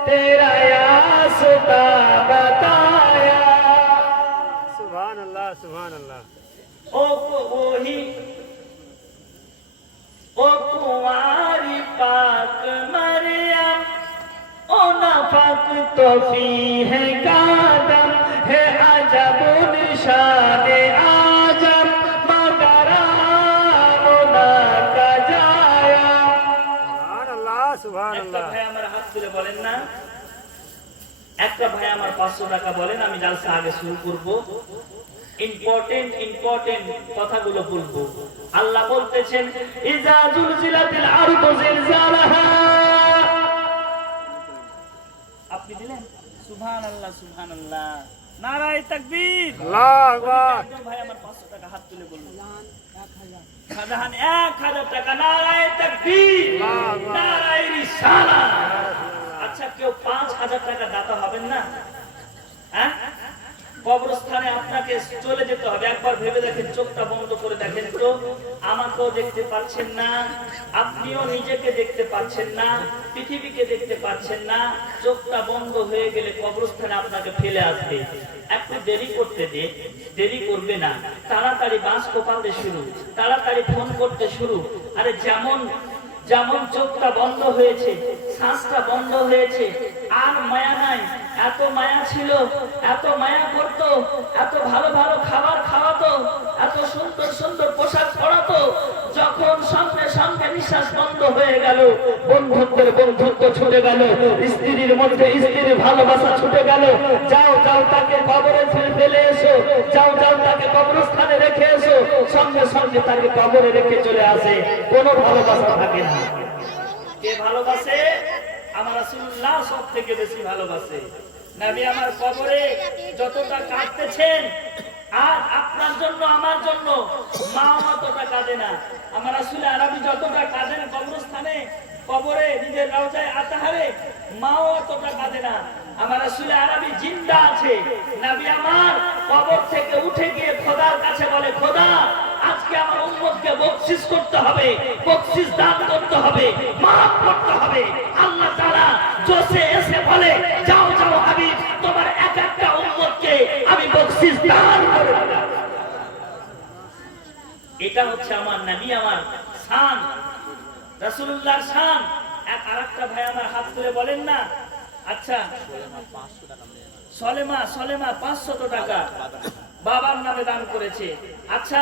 तेरा रास्ता बताया। सुभानअल्लाह, सुभानअल्लाह। ओ वही ओ कुंवारी पाक मरियम, ओ नफक तो फी है कादम, है अजब निशाने आजम, मगर मुना का जाया। सुभानअल्लाह, একটা सुभानअल्लाह। ভাই আমার হাত তুলে বলেন না, একটা ভাই আমার 500 টাকা বলেন, আমি জালসা আগে শুরু করব। ইম্পর্টেন্ট কথাগুলো বলবো। আল্লাহ বলতেছেন, ইজা জুলজিলাতিল আরদু জিলজালাহা। আপনি দিলেন? সুবহানাল্লাহ, সুবহানাল্লাহ, নারায়ে তাকবীর। আল্লাহু আকবার। একজন ভাই আমার 500 টাকা হাত তুলে বলুন। খাজাহান 1000 টাকা। নারায়ে তাকবীর, নারায়ে রিসালাত। আচ্ছা, কেউ 5000 টাকা দাতা হবেন না? হ্যাঁ, কবরস্থানে আপনাকে চলে যেতে হবে। একবার ভেবে দেখেন, চোখটা বন্ধ করে দেখেন তো, আমাকেও দেখতে পাচ্ছেন না, আপনিও নিজেকে দেখতে পাচ্ছেন না, পৃথিবীকে দেখতে পাচ্ছেন না। চোখটা বন্ধ হয়ে গেলে কবরস্থানে আপনাকে ফেলে আসবে। একটু দেরি করতে দে, দেরি করবে না, তাড়াতাড়ি বাঁশ কোপাতে শুরু, তাড়াতাড়ি ফোন করতে শুরু। আরে যেমন যেমন চোখটা বন্ধ হয়েছে, শ্বাসটা বন্ধ হয়েছে, আর মায়া নাই। এত মায়া ছিল, এত মায়া করতো, এত ভালো ভালো খাবার খাওয়াতো, এত সুন্দর সুন্দর পোশাক পরাতো। যখন সঙ্গে সঙ্গে নিঃশ্বাস বন্ধ হয়ে গেল, বন্ধুত্বের বন্ধুত্ব ছুটে গেল, স্ত্রীর মধ্যে স্ত্রীর ভালোবাসা ছুটে গেল। যাও যাও তাকে কবরে ফেলে এসো, যাও যাও তাকে কবরস্থানে রেখে এসো। সঙ্গে সঙ্গে তাকে কবরে রেখে চলে আসে, কোনো ভালোবাসা থাকে না। কে ভালোবাসে? আমার রাসূলুল্লাহ সব থেকে বেশি ভালোবাসে। নবী আমার কবরে যতটা কাঁদতেছেন, আর আপনার জন্য আমার জন্য মা অতটা কাঁদে না। আমার রাসূল আরবি যতটা কাঁদেন কবরস্থানে, কবরে নিজের রওজায়ে আতাহারে, মাও অতটা কাঁদে না। আমার রাসূল আরবি জিন্দা আছে। নবী আমার কবর থেকে উঠে গিয়ে খোদার কাছে বলে, খোদা আজকে আমার উম্মতকে বকশিশ করতে হবে, বকশিশ দান করতে হবে, মাফ করতে হবে। আল্লাহ তাআলা জোশে এসে বলে, যাও যাও হাবিব, তোমার এক একটা উম্মতকে আমি বকশিশ দান করে দিলাম। এটা হচ্ছে আমার নবী, আমার শান, রাসূলুল্লাহর শান। আরেকটা ভাই আমার হাত তুলে বলেন না। আচ্ছা, সলেমা 500 টাকা বাবার নামে দান করেছে। আচ্ছা,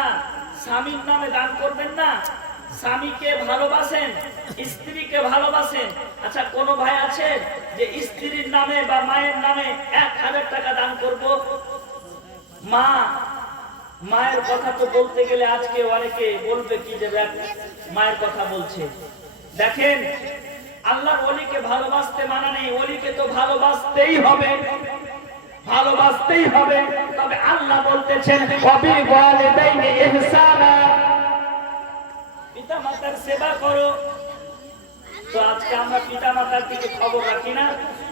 স্বামীর নামে দান করবেন না? স্বামীকে ভালোবাসেন, স্ত্রীকে ভালোবাসেন। আচ্ছা, কোন ভাই আছে যে স্ত্রীর নামে বা মায়ের নামে 1000 টাকা দান করব? মায়ের কথা তো বলতে গেলে আজকে অনেকে বলবে কি যে মায়ের কথা বলছে। দেখেন, আল্লাহর ওলিকে ভালোবাসতে মানা নেই, ওলিকে তো ভালোবাসতেই হবে। ভালোবাসতেই হবে। তবে আল্লাহ বলতেছেন ওয়াবিল ওয়ালিদাইনি ইহসানা, পিতা মাতার সেবা করো। তো আজকে আমরা পিতা মাতার দিকে খবর রাখি না,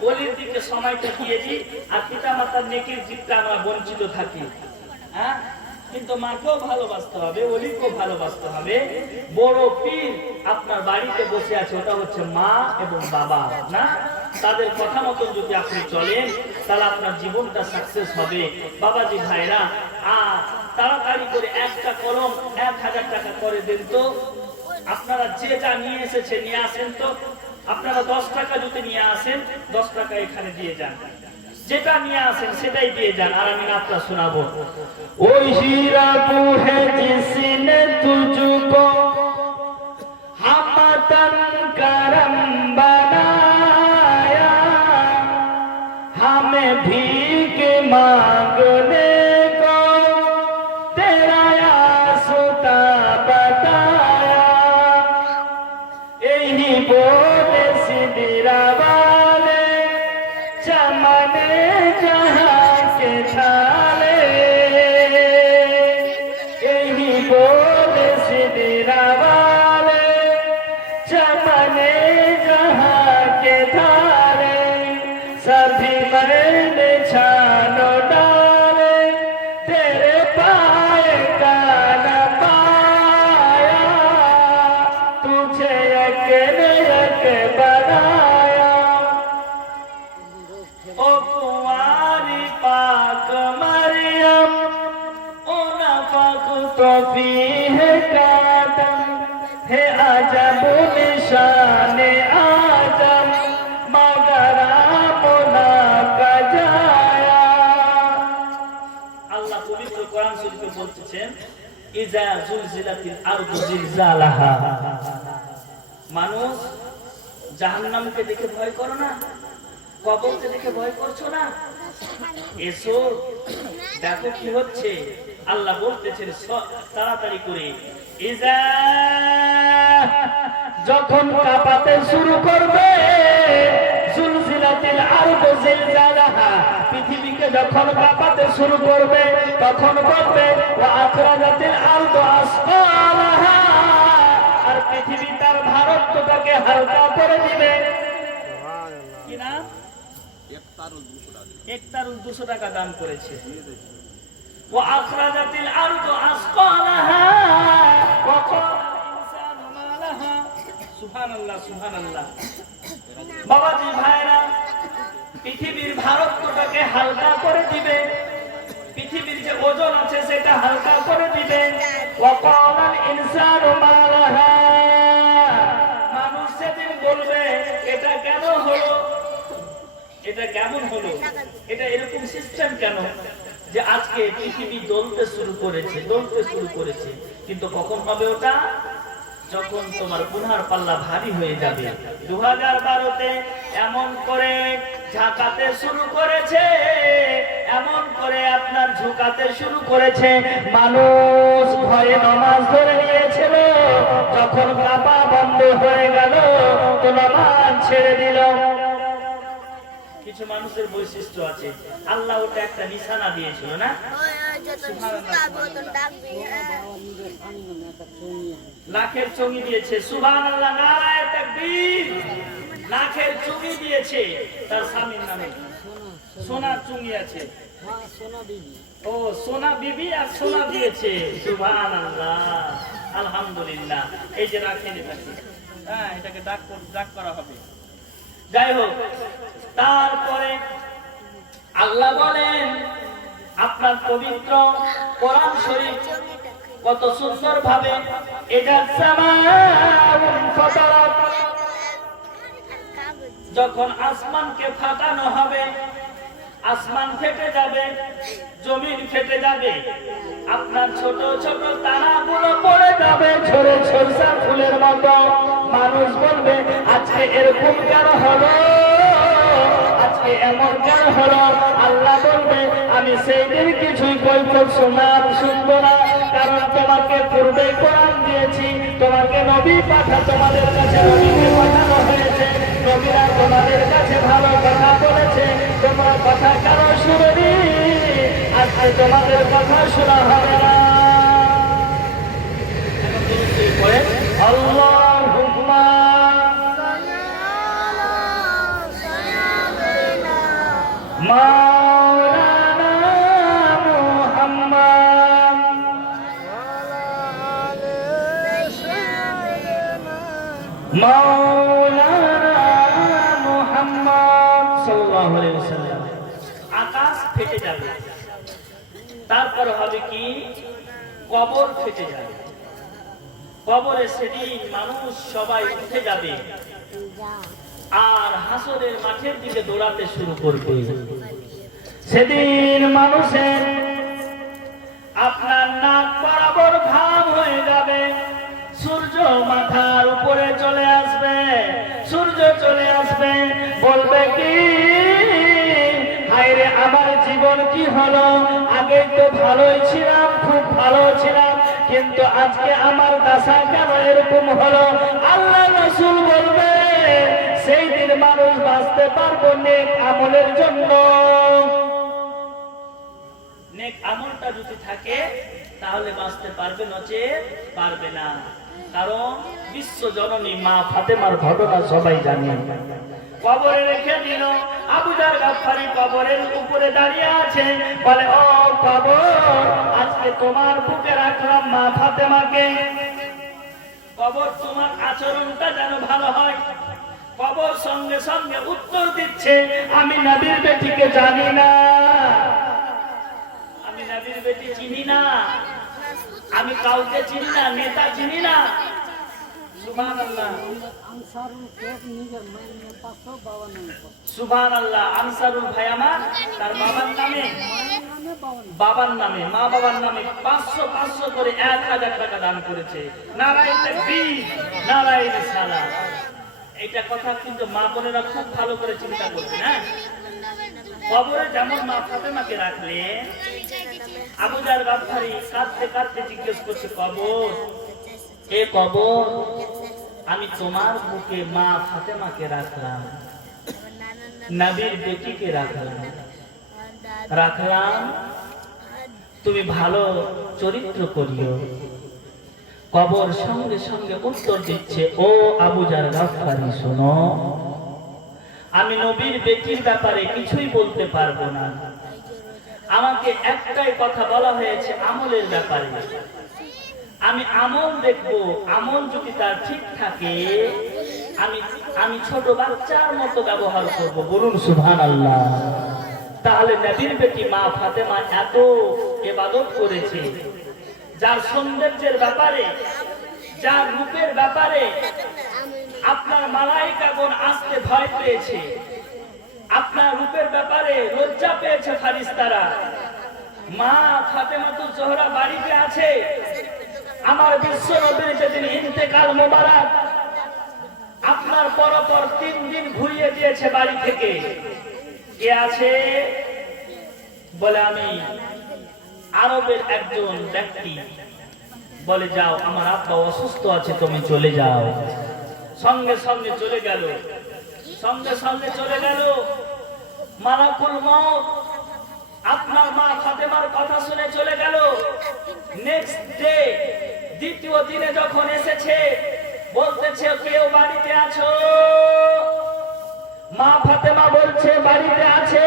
ওলির দিকে সময়টা দিয়ে দিই, আর পিতা মাতার নেকির দিকটা আমরা বঞ্চিত থাকি। হ্যাঁ, কিন্তু মাকেও ভালোবাসতে হবে, ওলিকেও ভালোবাসতে হবে। বড় পীর আপনার বাড়িতে বসে আছে, ওটা হচ্ছে মা এবং বাবা না, তাদের কথা মতো যদি আপনি চলেন তাহলে আপনার জীবনটা সাকসেস হবে। বাবাজি ভাইরা, তাড়াতাড়ি করে একটা কলম 1000 টাকা করে দেন তো। আপনারা যে যা নিয়ে এসেছে নিয়ে আসেন তো। আপনারা 10 টাকা যদি নিয়ে আসেন 10 টাকা এখানে দিয়ে যান, যেটা নিয়ে আসেন সেটাই দিয়ে যান, আর আমি নাচটা শোনাবো। ওই হীরা তু হে জিসনে তুঝকো হামাতন করম বানায়া, हमें भीख मांगने को तेरा आसुता बताया, यही बोले सिदिरा वाले चमने जहाँ के थाले, यही बोले सिदिरा वाले चमने जहाँ के थाले, सभी मैंने छानो डाले तेरे पाए का न पाया, तुझे अकेले एक बनाया। ओ कुंवारी पाक मरियम, ओ नफक तो फी है कादम, है अजब निशान आजम, मगर আল্লাহ পবিত্র কোরআন শরীফে বলতেছেন ইজা জুলজিলাতিল আরদু জিলজালাহা। মানুষ জাহান্নামকে দেখে ভয় করো না, কবরকে দেখে ভয় করছো না, এসো দেখো কি হচ্ছে। আল্লাহ বলতেছেন তাড়াতাড়ি করে, ইজা যখন কাঁপাতে শুরু করবে, জুলজিলাতিল আরদু জিলজালাহা, পৃথিবীকে যখন কাঁপাতে শুরু করবে তখন বলবে ওয়া আখরাজাতিল আরদু আসফালাহা, আর পৃথিবী তার ভারত্বটাকে হালকা করে দিবে। কি না, একতারুল 200 টাকা দান করেছে। ওয়া আখরাজাতিল আরদু আসফালাহা ওয়া ক্বালা ইনসানু মা লাহা। সুবহানাল্লাহ, সুবহানাল্লাহ। বাবাজি ভাইরা, পৃথিবীর ভারত্বটাকে হালকা করে দিবে, পৃথিবীর যে ওজন আছে সেটা হালকা করে দিবে। ওয়া ক্বালা ইনসানু মা লাহা, মানুষ সেদিন বলবে এটা কেন হলো, এটা কেমন হলো, এটা এরকম সিস্টেম কেন যে আজকে পৃথিবী দলতে শুরু করেছে। কিন্তু কখন হবে ওটা? যখন তোমার গুনার পাল্লা ভারী হয়ে যাবে। 2012-তে এমন করে ঝাঁকাতে শুরু করেছে, এমন করে আপনার ঝুঁকাতে শুরু করেছে, মানুষ ভয়ে নামাজ ধরে নিয়েছিল, যখন কাপা বন্ধ হয়ে গেল তো নামাজ ছেড়ে দিল। কিছু মানুষের বৈশিষ্ট্য আছে, আল্লাহ ওটা একটা নিশানা দিয়েছিল না, লাখের চুঙি দিয়েছে। সুবহানাল্লাহ, নারায়ে তাকবীর। লাখের চুঙি দিয়েছে তার স্বামীর নামে, সোনার চুঙি আছে। ও সোনা বিবি আর সোনা দিয়েছে। সুবহানাল্লাহ, আলহামদুলিল্লাহ। এই যে রাখেন এটাকে, হ্যাঁ এটাকে দাগ করা হবে। যাই হোক, তারপরে আল্লাহ বলেন আপনার পবিত্র কোরআন শরীফ কত সুন্দর ভাবে এটা যখন আসমানকে ফাটানো হবে, আসমান ফেটে যাবে, জমিন ফেটে যাবে, আপনার ছোট ছোট তারাগুলো পড়ে যাবে ঝরে সরষা ফুলের মতো। মানুষ বলবে আজকে এরকম কেন হলো, আজকে এমন কেন হলো? আল্লাহ বলবে আমি সেই দিন কিছুই কৈফিয়ত শুনবো না, কারণ তোমাকে পূর্বে কোরআন দিয়েছি, তোমাকে নবী তোমাদের কাছে নবীকে পাঠানো হয়েছে, নবীরা তোমাদের কাছে ভালো কথা বলেছে, তোমার কথা কারো শুনেনি, আজকে তোমাদের কথা শোনা হবে না। এখন দুরূদ পড়েন, আল্লাহুম্মা মাওলানা মুহাম্মদ মাওলানা মুহাম্মদ সাল্লাল্লাহু আলাইহি ওয়াসাল্লাম। আকাশ ফেটে যাবে, তারপর হবে কি, কবর ফেটে যাবে। কবরে সেদিন মানুষ সবাই উঠে যাবে আর হাসরের মাঠের দিকে দৌড়াতে শুরু করবে। সেদিন মানুষের আপনার নাক বরাবর ঘাম হয়ে যাবে, সূর্য মাথার উপরে চলে আসবে, সূর্য চলে আসবে, বলবে কি, হায়রে আমার জীবন কি হলো, আগে তো ভালোই ছিলাম, খুব ভালো ছিলাম, কিন্তু আজকে আমার দশা কেন এরকম হলো। আল্লাহ রাসূল বলবে, সেই দিন মানুষ বাঁচতে পারবো নেক আমলের জন্য। নেক আমলটা যদি থাকে তাহলে বাঁচতে পারবে, নচেত পারবে না। কারণ বিশ্ব জননী মা ফাতেমার ঘটনা সবাই জানে। কবরে রেখে দিল, আবু যার গাফফারি কবরের উপরে দাঁড়িয়ে আছে, বলে, ও কবর, আজকে তোমার বুকে রাখলাম মা ফাতেমাকে, কবর তোমার আচরণটা যেন ভালো হয়। কবর সঙ্গে সঙ্গে উত্তর দিচ্ছে, আমি নবীর বেটিকে জানি না, আমি নবীর বেটি চিনি না, আমি কাউকে চিনি না, নেতা চিনি না। সুবহানাল্লাহ সুবহানাল্লাহ। আনসারুল ভাই আমার তার বাবার নামে, মা বাবার নামে 500 করে 1000 টাকা দান করেছে। নারায়ে তাকবীর, নারায়ে রিসালাত। এটা কথা কিন্তু মা বোনেরা খুব ভালো করে চিন্তা করবে। হ্যাঁ, কবরে যেমন মা ফাতেমাকে রাখলে, আবু যার গাফফারি কাঁদতে কাঁদতে জিজ্ঞেস করছে, কবর, এ কবর, আমি তোমার বুকে মা ফাতেমাকে রাখলাম, নবীর বেটিকে রাখলাম, তুমি ভালো চরিত্র করিও। কবর সঙ্গে সঙ্গে উত্তর দিচ্ছে, ও আবু যার গাফফারি, শোনো, আমি নবীর বেটির ব্যাপারে কিছুই বলতে পারবো না, আমাকে একটাই কথা বলা হয়েছে আমলের ব্যাপারে। আমি আমল দেখবো, আমল যদি তার ঠিক থাকে আমি ছোট বাচ্চার মতো ব্যবহার করব। বলুন সুবহানাল্লাহ। তাহলে নবীর বেটি মা ফাতেমা এত ইবাদত করেছে, যার সৌন্দর্যের ব্যাপারে, যার রূপের ব্যাপারে আপনার মালায়েকাগণ আসতে ভয় পেয়েছে, আপনার রূপের ব্যাপারে লজ্জা পেয়েছে ফারিস্তারা। মা ফাতেমাতুজ জোহরা বাড়িতে আছে, আমার বিশ্ব নবীর যেদিন ইন্তেকাল মোবারক, আপনার পরপর 3 দিন ঘুরিয়ে দিয়েছে বাড়ি থেকে। কে আছে? বলে, আমি আরবের একজন ব্যক্তি। বলে, যাও, আমার আব্বা অসুস্থ আছে, তুমি চলে যাও। সঙ্গে সঙ্গে চলে গেল, মালাকুল মউত আপনার মা ফাতেমার কথা শুনে চলে গেল। নেক্সট ডে, দ্বিতীয় দিনে যখন এসেছে, বলতেছে, কেউ বাড়িতে আছো? মা ফাতেমা বলছে, বাড়িতে আছে,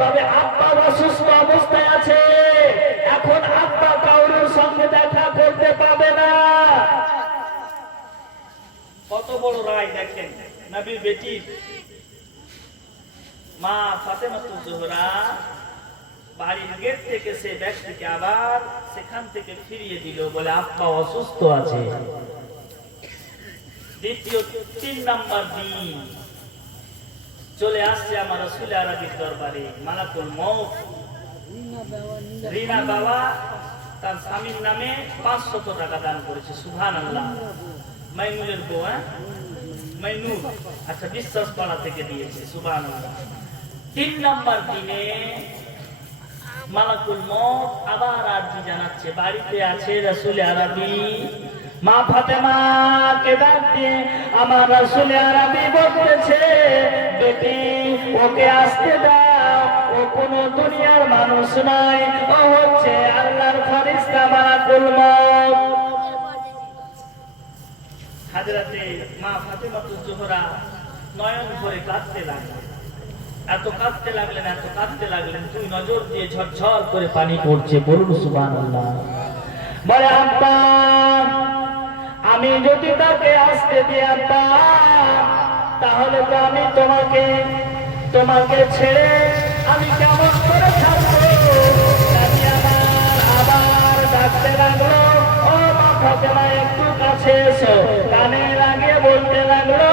তবে আব্বা অসুস্থ অবস্থায় আছে, এখন আব্বা কাউরির সঙ্গে দেখা করতে পাবে না। কত বড় রায় দেখেন নবীর বেটির। মা ফাতেমাতুজ জোহরা বাড়ির গেট থেকে সে ব্যক্তিকে আবার সেখান থেকে ফিরিয়ে দিল, বলে, আব্বা অসুস্থ আছে। দ্বিতীয় 3 নম্বর দিন চলে আসছে আমার রাসূল আরবির দরবারে মালাকুল মউত। রিনা বাবা তার স্বামীর নামে 500 টাকা দান করেছে। সুবহানাল্লাহ। মাইনুলের বউ, মাইনুল, আচ্ছা, বিশ্বাস পাড়া থেকে দিয়েছে। সুবহানাল্লাহ। 3 নম্বর দিনে মালাকুল মউত আবার আরজি জানাচ্ছে, বাড়িতে আছে রাসূল আরবি। মা ফাতেমাকে ডাক দিয়ে আমার রাসূল আরবি বলতেছে, বেটি, ওকে আসতে দাও, ও কোন দুনিয়ার মানুষ নয়, ও হচ্ছে আল্লাহর ফেরেশতা মালাকুল মউত। হযরতে মা ফাতেমাতুজ জোহরা নয়ন ভরে কাঁদতে লাগলেন, এত কাঁদতে লাগলেন, তুই নজর দিয়ে ঝরঝর করে পানি পড়ছে। বলুন সুবহানাল্লাহ। বলে আব্বা, আমি যদি তাকে আসতে দিই আব্বা, তাহলে তো আমি তোমাকে ছেড়ে আমি কেমন করে থাকবো? আমি আবার ডাকতে লাগলো, ও মা ফাতেমা একটু কাছে এসো। কানে লাগিয়ে বলতে লাগলো,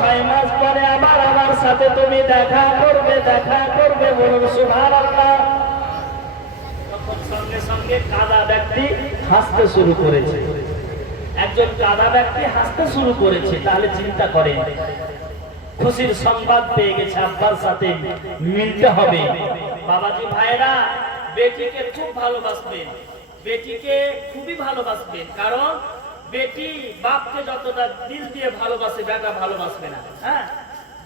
6 মাস পরে আবার আমার সাথে তুমি দেখা করবে। বলুন সুবহানাল্লাহ। তখন সঙ্গে সঙ্গে কাদা ব্যক্তি হাসতে শুরু করেছে। একজন কাদা ব্যক্তি হাসতে শুরু করেছে, তাহলে চিন্তা করেন, খুশির সংবাদ পেয়ে গেছে, আব্বার সাথে মিলতে হবে। বাবাজি ভাইরা বেটিকে খুব ভালোবাসবেন, বেটিকে খুবই ভালোবাসবেন, কারণ বেটি বাপকে যতটা দিল দিয়ে ভালোবাসে বেটা ভালোবাসবে না। হ্যাঁ,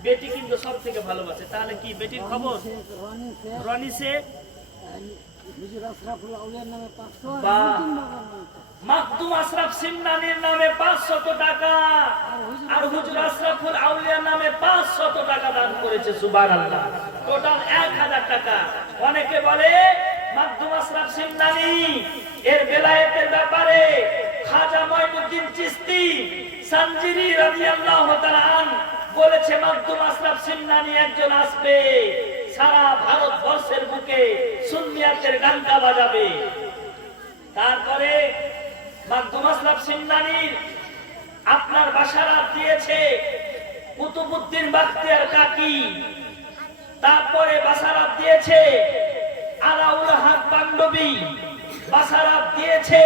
বেটি কিন্তু সব থেকে ভালোবাসে। তাহলে কি বেটির খবর? রনি শেখ মাকদুম আশরাফ সিমনানির নামে 500 টাকা আর হুজুর আশরাফুল আউলিয়ার নামে 500 টাকা দান করেছে। সুবহানাল্লাহ। টোটাল 1000 টাকা। অনেকে বলে মাকদুম আশরাফ সিমনানি এর বেলায়েতের ব্যাপারে খাজা মঈনুদ্দিন চিশতি সানজিরি রাদিয়াল্লাহু তাআলা আন বলেছে, মাকদুম আশরাফ সিমনানি একজন আসবে, সারা ভারতবর্ষের বুকে সুন্নিয়াতের গানটা বাজাবে। তারপরে মাকদুম আশরাফ সিমনানির আপনার বাসারাত দিয়েছে কুতুবউদ্দিন বাখতিয়ার কাকি, তারপরে বাসারাত দিয়েছে আলাউল হক পান্ডবী, বাসারাত দিয়েছে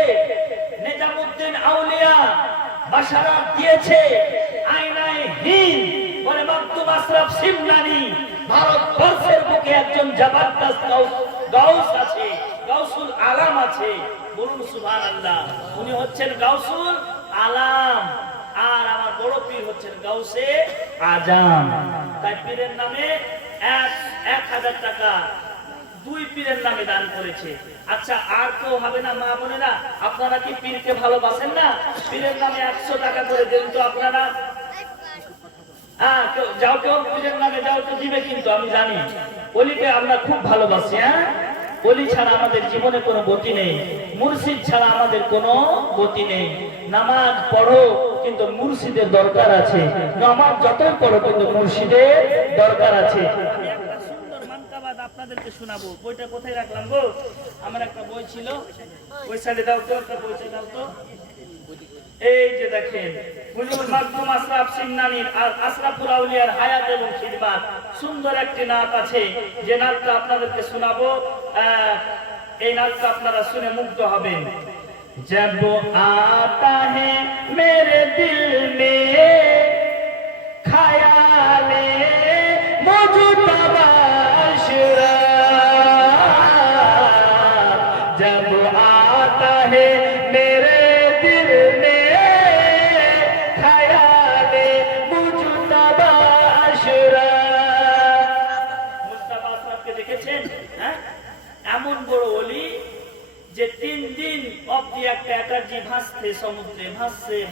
নিজামউদ্দিন আউলিয়া, বাসারাত দিয়েছে আয়নায়ে হিন্দ। বলে মাকদুম আশরাফ সিমনানি ভারতবর্ষের বুকে একজন জবরদস্ত গাউস আছে, গাউসুল আলাম আছে। বলুন সুবহানাল্লাহ। উনি হচ্ছেন গাউসুল আলাম, আর আমার বড় পীর হচ্ছেন গাউসে আজম। তাই পীরের নামে 1000 টাকা 2 পীরের নামে দান করেছে। আচ্ছা, আর কেউ হবে না? মা বোনেরা, আপনারা কি পীরকে ভালোবাসেন না? পীরের নামে 100 টাকা করে দেন তো আপনারা। যাও কেউ পীরের নামে যাও তো দিবে, কিন্তু আমি জানি অলিকে আমরা খুব ভালোবাসি। হ্যাঁ, অলি ছাড়া আমাদের জীবনে কোনো গতি নেই, মুর্শিদ ছাড়া আমাদের কোনো গতি নেই। নামাজ পড়ো কিন্তু মুর্শিদের দরকার আছে, নামাজ যতই পড়ো কিন্তু মুর্শিদের দরকার আছে। আমি একটা সুন্দর মানকাবাদ আপনাদেরকে শোনাবো। বইটা কোথায় রাখলাম গো? আমার একটা বই ছিল, ওই সাইডে দাও তো, একটা বই দাও তো। এই যে দেখেন, হুজুর মাকদুম আশরাফ সিমনানির আর আশরাফুল আউলিয়ার হায়াত এবং খিদমাত, সুন্দর একটি নাত আছে, যে নাতটা আপনাদেরকে শোনাবো। এই নাতটা আপনারা শুনে মুগ্ধ হবেন। जब आता है मेरे दिल में ख्याले मुजतबा अशरफ, जब आता है मेरे दिल में ख्याले मुजतबा अशरफ। মুস্তাফা আশরাফকে দেখেছেন? হ্যাঁ, এমন বড় ওলি যে 3 দিন অবধি একটা এনার্জি ভাসতে, সমুদ্রে ভাসতে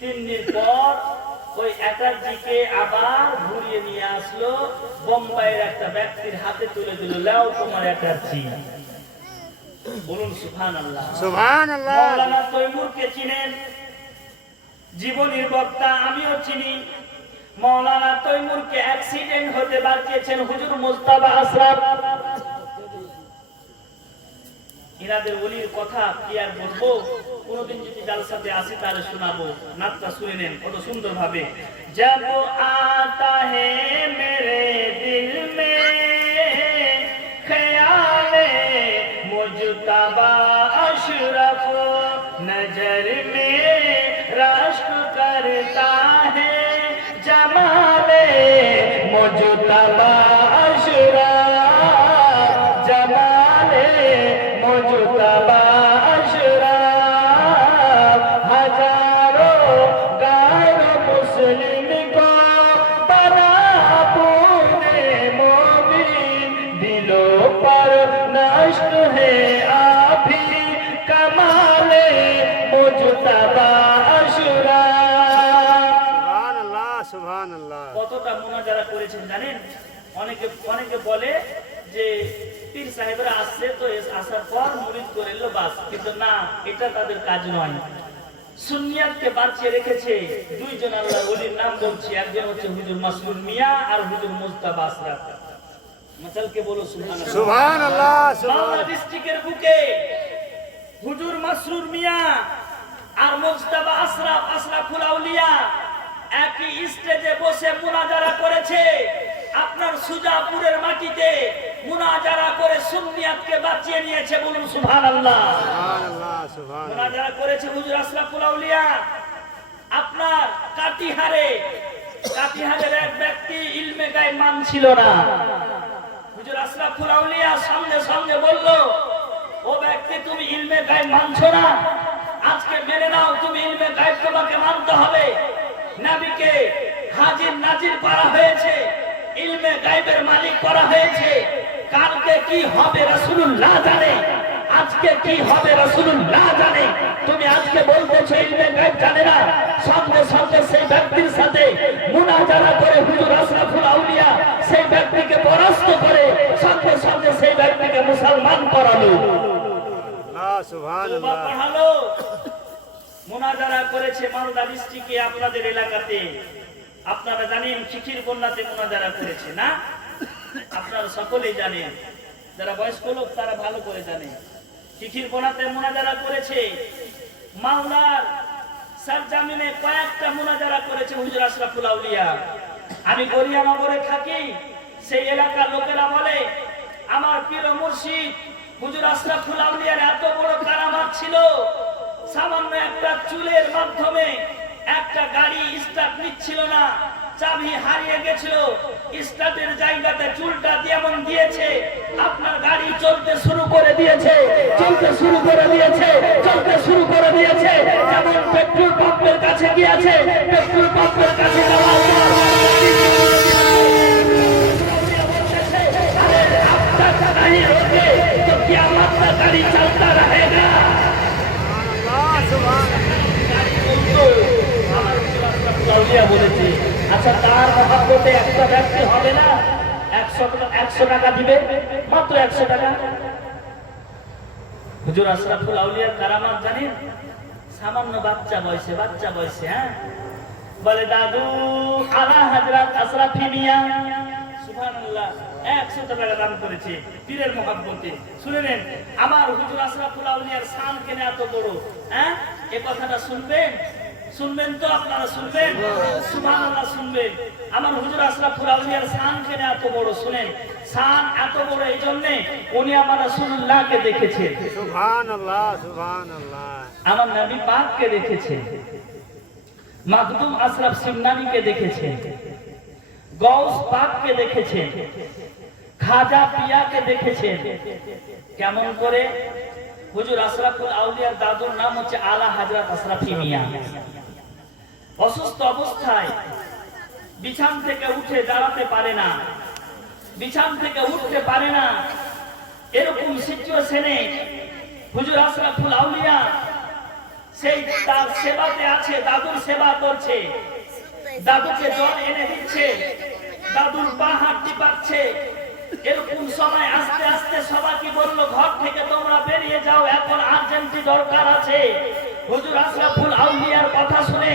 3 দিন পর ওই এনার্জিকে আবার ঘুরিয়ে নিয়ে আসলো, বোম্বাইয়ের একটা ব্যক্তির হাতে তুলে দিল, লাও তোমার এনার্জি। বলুন সুবহানাল্লাহ। সুবহানাল্লাহ। মাওলানা তৈমুরকে চিনেন? জীবনীর বক্তা, আমিও চিনি। মাওলানা তৈমুরকে অ্যাক্সিডেন্ট হতে বাঁচিয়েছেন হুজুর মুস্তাফা আশরাফ। ইনাদের ওলির কথা কি আর বলবো, কোনদিন যদি জালসাতে আসি তাহলে শোনাবো। নাতটা শুনে নেন কত সুন্দর ভাবে। जब आता है मेरे दिल में ख्याले मुजतबा अशरफ, नजर में रश्क करता है जमाले मुजतबा अशरफ, जमाले मुजतबा अशरफ, हजारों गैर मुस्लिम को बना पूरे मोमिन, दिलों জানেন? অনেকে অনেকে বলে যে পীর সাহেবরা আসছে তো আসার পর মুরিদ করে এলো বাস, কিন্তু না, এটা তাদের কাজ নয়। সুন্নিয়াতকে বাঁচিয়ে রেখেছে দুইজন আল্লাহর ওলির নাম বলছি, একজন হচ্ছে হুজুর মাসরুর মিয়া আর হুজুর মুস্তাফা আশরাফ। মাসালকে বলো সুবহানাল্লাহ। সুবহানাল্লাহ, মালদা সুবহান ডিস্ট্রিক্টের বুকে হুজুর মাসরুর মিয়া আর মুস্তাফা আশরাফ, আশরাফুল আউলিয়া একই স্টেজে বসে মুনাজারা করেছে। আপনার সুজাপুরের মাটিতে মুনাজারা করে সুন্নিয়াতকে বাঁচিয়ে নিয়েছে, বলুন সুবহানাল্লাহ। সুবহানাল্লাহ, সুবহানাল্লাহ। মুনাজারা করেছে হুজুর আশরাফুল আউলিয়া। আপনার কাটিহারের এক ব্যক্তি ইলমে গায়ব মানছিল না। হুজুর আশরাফুল আউলিয়া সঙ্গে সঙ্গে বলল, ও ব্যক্তি, তুমি ইলমে গায়ব মানছো না, আজকে মেনে নাও তুমি ইলমে গায়ব তোমাকে মানতে হবে। নবীকে হাজির নাজির করা হয়েছে, ইলমে গায়বের মালিক করা হয়েছে। কালকে কি হবে রাসূলুল্লাহ জানে, আজকে কি হবে রাসূলুল্লাহ জানে। তুমি আজকে বলতেছো ইলমে গায়ব জানে না, সঙ্গে সঙ্গে সেই ব্যক্তির সাথে মুনাজারা করে হুজুর আশরাফুল আউলিয়া সেই ব্যক্তিকে পরাস্ত করে সঙ্গে সঙ্গে সেই ব্যক্তিকে মুসলমান করালো, তওবা সুবহানাল্লাহ। পড়ালো। মুনাজারা করেছে মালদা ডিস্ট্রিক্টে, আপনাদের এলাকাতে। আপনারা জানেন চিঠির বন্যাতে মুনাজারা করেছে না? আপনারা সকলেই জানেন, যারা বয়স্ক লোক তারা ভালো করে জানে। চিঠির বন্যাতে মুনাজারা করেছে। মালদার সরজমিনে কয়েকটা মুনাজারা করেছে হুজুর আশরাফুল আউলিয়া। আমি গড়িয়ানগরে থাকি, সেই এলাকার লোকেরা বলে আমার পীর মুর্শিদ হুজুর আশরাফুল আউলিয়ার এত বড় কারামাত ছিল, সামান্য একটা চুলের মাধ্যমে একটা গাড়ি স্টার্ট নিচ্ছিল না, চাবি হারিয়ে গেছিল, স্টার্টের জায়গাতে চুলটা যেমন দিয়েছে আপনার গাড়ি চলতে শুরু করে দিয়েছে, চলতে শুরু করে দিয়েছে, চলতে শুরু করে দিয়েছে। যেমন পেট্রোল পাম্পের কাছে গিয়েছে, পেট্রোল পাম্পের কাছে যাওয়ার পর अरे अब तक नहीं रोके तो क़यामत तक गाड़ी चलता रहेगा। বলেছি, আচ্ছা তার মহাব্বতে একটা ব্যক্তি হবে না 100 টাকা দিবে, মাত্র 100 টাকা। হুজুর আশরাফুল আউলিয়ার কারামাত জানেন? সামান্য বাচ্চা বয়সে হ্যাঁ বলে, দাদু আলা হযরত আশরাফি মিয়া, সুবহানাল্লাহ, 100 টাকা দান করেছে পীরের মহব্বতে। শুনে নেন, আমার হুজুর আশরাফুল আউলিয়ার শান কেন এত বড়, হ্যাঁ? এই কথাটা শুনবেন তো আপনারা? শুনবেন? সুবহানাল্লাহ, শুনবেন। আমার হুজুর আশরাফুল আউলিয়ার শান কেন এত বড় শুনেন। শান এত বড় এই জন্য উনি আমার রাসূলুল্লাহকে দেখেছেন, সুবহানাল্লাহ, সুবহানাল্লাহ। আমার নবী পাককে দেখেছেন, মাকদুম আশরাফ সিমনানিকে দেখেছেন, গৌস পাককে দেখেছেন, খাজা পিয়াকে দেখেছেন। কেমন করে? হুজুর আশরাফুল আউলিয়ার দাদুর নাম হচ্ছে আলা হযরত আশরাফি মিয়া। অসুস্থ অবস্থায় বিছান থেকে উঠে দাঁড়াতে পারে না, বিছান থেকে উঠতে পারে না, এরকম সিচুয়েশনে হুজুর আশরাফুল আউলিয়া সেই তার সেবাতে আছে, দাদুর সেবা করছে, দাদুকে জল এনে দিচ্ছে, দাদুর পা হাত টিপাচ্ছে। এরকম সময় আস্তে আস্তে সবাইকে বলল, ঘর থেকে তোমরা বেরিয়ে যাও, এখন আর্জেন্টি দরকার আছে। হুজুর আশরাফুল আউলিয়ার কথা শুনে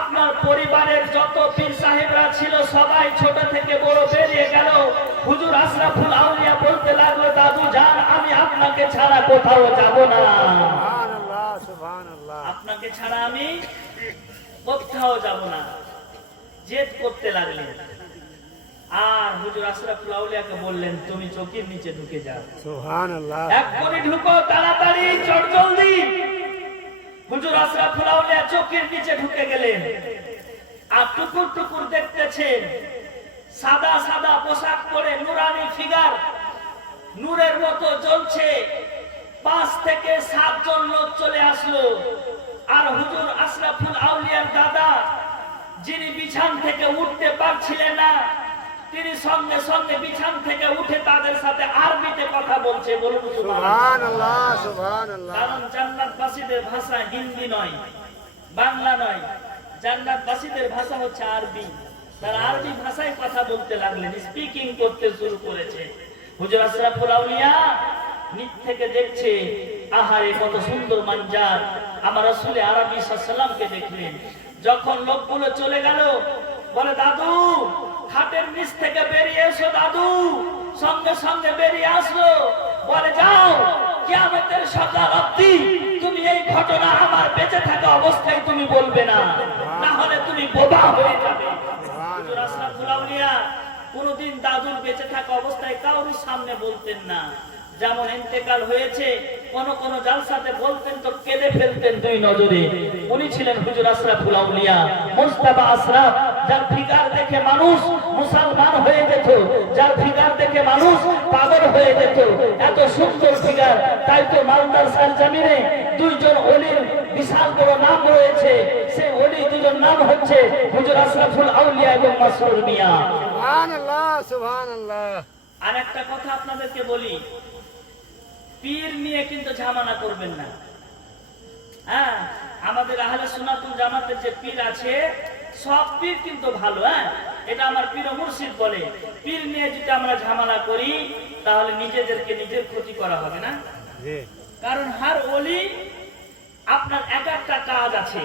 আপনার পরিবারের যত পীর সাহেবরা ছিল সবাই ছোট থেকে বড় বেরিয়ে গেল। হুজুর আশরাফুল আউলিয়া বলতে লাগলো, দাদু যান, আমি আপনাকে ছাড়া কোথাও যাব না, সুবহানাল্লাহ, সুবহানাল্লাহ। আপনাকে ছাড়া আমি কোথাও যাব না। জেদ করতে লাগলেন। আর হুজুর আশরাফুল আউলিয়াকে বললেন, তুমি চৌকির নিচে ঢুকে যাও, সুবহানাল্লাহ। এক্ষুনি ঢুকো, তাড়াতাড়ি, চটজলদি। হুজুর আশরাফুল আউলিয়া চৌকির নিচে ঢুকে গেলেন। আর টুকুর টুকুর দেখতেছেন, সাদা সাদা পোশাক পরে নুরানি ফিগার, নূরের মতো জ্বলছে। 5 থেকে 7 জন লোক চলে আসলো। আর হুজুর আশরাফুল আউলিয়ার দাদা, যিনি বিছান থেকে উঠতে পারছিলেন না, তিনি সঙ্গে সঙ্গে বিছান থেকে উঠে তাদের সাথে আরবিতে কথা বলছে। বলুন সুবহানাল্লাহ, সুবহানাল্লাহ। কারণ জান্নাতবাসীদের ভাষা হিন্দি নয়, বাংলা নয়, জান্নাতবাসীদের ভাষা হচ্ছে আরবি। তারা আরবি ভাষায় কথা বলতে লাগলেন, স্পিকিং করতে শুরু করেছে। হুজুর আশরাফুল আউলিয়া নিচ থেকে দেখছে, আহারে কত সুন্দর মানজার। আমার রাসূল আরবি সাল্লাল্লাহু দেখলেন। যখন লোকগুলো চলে গেল, বলে দাদু খাটের নিচ থেকে বেরিয়ে এসো দাদু। সঙ্গে সঙ্গে বেরিয়ে আসলো, বলে যাও কিয়ামতের সকাল অবধি তুমি এই ঘটনা আমার বেঁচে থাকা অবস্থায় তুমি বলবে না, না হলে তুমি বোবা হয়ে যাবে। হুজুর আশরাফুল আউলিয়া কোনদিন দাদুর বেঁচে থাকা অবস্থায় কারোর সামনে বলতেন না। যেমন ইন্তেকাল হয়েছে কোন কোন জালসাতে বলতেন তো কেঁদে ফেলতেন দুই নজরে। উনি ছিলেন হুজুর আশরাফুল আউলিয়া মুস্তাফা আশরাফ, যার ফিগার দেখে মানুষ মুসলমান হয়ে যেত, যার ফিগার দেখে মানুষ পাগল হয়ে যেত। এত সুন্দর ফিগার, তাই তো মালদার সরজমিনে দুইজন ওলির বিশাল বড় নাম রয়েছে। সেই ওলি দুজন নাম হচ্ছে হুজুর আশরাফুল আউলিয়া এবং মাসরুর মিয়া। সুবহানাল্লাহ, সুবহানাল্লাহ। আর একটা কথা আপনাদেরকে বলি, পীর নিয়ে কিন্তু ঝামেলা করবেন না। হ্যাঁ, আমাদের আহলে সুন্নাতুল জামাতের যে পীর আছে, সব পীর কিন্তু ভালো। হ্যাঁ, এটা আমার পীর ও মুর্শিদ বলে। পীর নিয়ে যদি আমরা ঝামেলা করি তাহলে নিজেদেরকে নিজের ক্ষতি করা হবে না। জি। কারণ হার ওলি আপনার এক একটা কাজ আছে।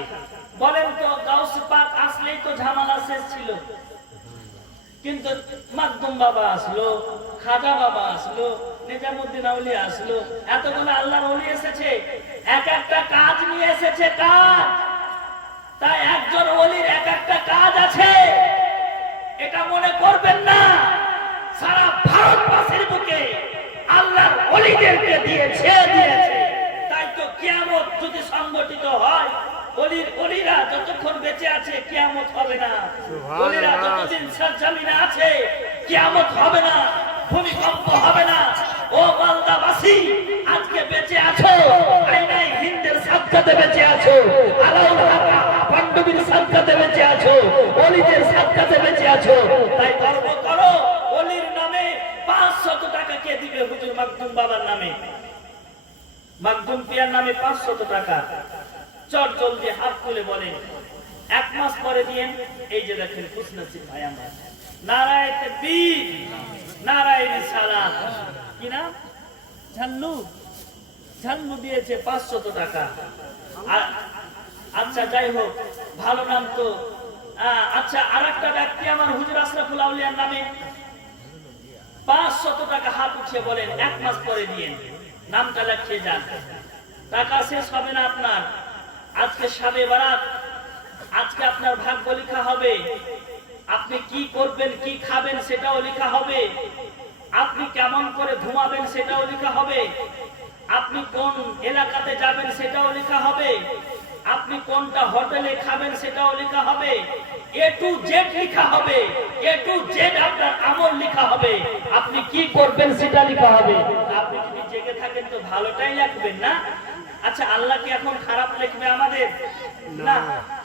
বলেন তো গাউস পাক আসলেই তো ঝামেলা শেষ ছিল, কিন্তু মাকদুম বাবা আসলো, খাজা বাবা আসলো, নিজামুদ্দিন আউলিয়া আসলো, এতগুলো আল্লাহর ওলি এসেছে, এক একটা কাজ নিয়ে এসেছে কাজ। তাই একজন ওলির এক একটা কাজ আছে, এটা মনে করবেন না সারা ভারতবাসীর বুকে আল্লাহর ওলিদেরকে দিয়েছে। তাই তো কিয়ামত যদি সংগঠিত হয়, ওলিরা যতক্ষণ বেঁচে আছে কিয়ামত হবে না। ওলিরা যতদিন জমিনে আছে কিয়ামত হবে না, ভূমিকম্প হবে না। ও মালদাবাসী, আজকে বেঁচে আছো, আইনাই হিন্দের সাদকাতে বেঁচে আছো, আলাউল্লাহ পাণ্ডবীর সাদকাতে বেঁচে আছো, ওলিদের সাদকাতে বেঁচে আছো। তাই গর্ব করো। ওলির নামে 500 টাকা কে দিবে? হুজুর মাকদুম বাবার নামে, মাকদুম পিয়ার নামে 500 টাকা। চট জলদি হাত তুলে বলেন, 1 মাস পরে দিয়েন। এই যে দেখেন খুশনসিব ভাই আমার, নারায়ে তাকবীর, নারায়ে রিসালাত। কি নাম? ঝাল্লু। ঝাল্লু দিয়েছে 500 টাকা। আচ্ছা যাই হোক, ভালো নাম তো। আচ্ছা, আরেকটা ব্যক্তি আমার হুজুর আশরাফুল আউলিয়ার নামে 500 টাকা হাত উঠিয়ে বলেন 1 মাস পরে দিয়েন। নামটা লিখে যান, টাকা শেষ হবে না আপনার। আজকে শাবে বারাত, আজকে আপনার ভাগ্য লেখা হবে। আপনি কি করবেন, কি খাবেন সেটাও লেখা হবে। আপনি কেমন করে ঘুমাবেন সেটাও লেখা হবে। আপনি কোন এলাকাতে যাবেন সেটাও লেখা হবে। আপনি কোনটা হোটেলে খাবেন সেটাও লেখা হবে। এ টু জেড লেখা হবে। এ টু জেড আপনার আমল লেখা হবে। আপনি কি করবেন সেটা লেখা হবে। আপনি যদি জেগে থাকেন তো ভালোটাই লিখবেন না। আচ্ছা, আল্লাহ কি এখন খারাপ লিখবে আমাদের? না,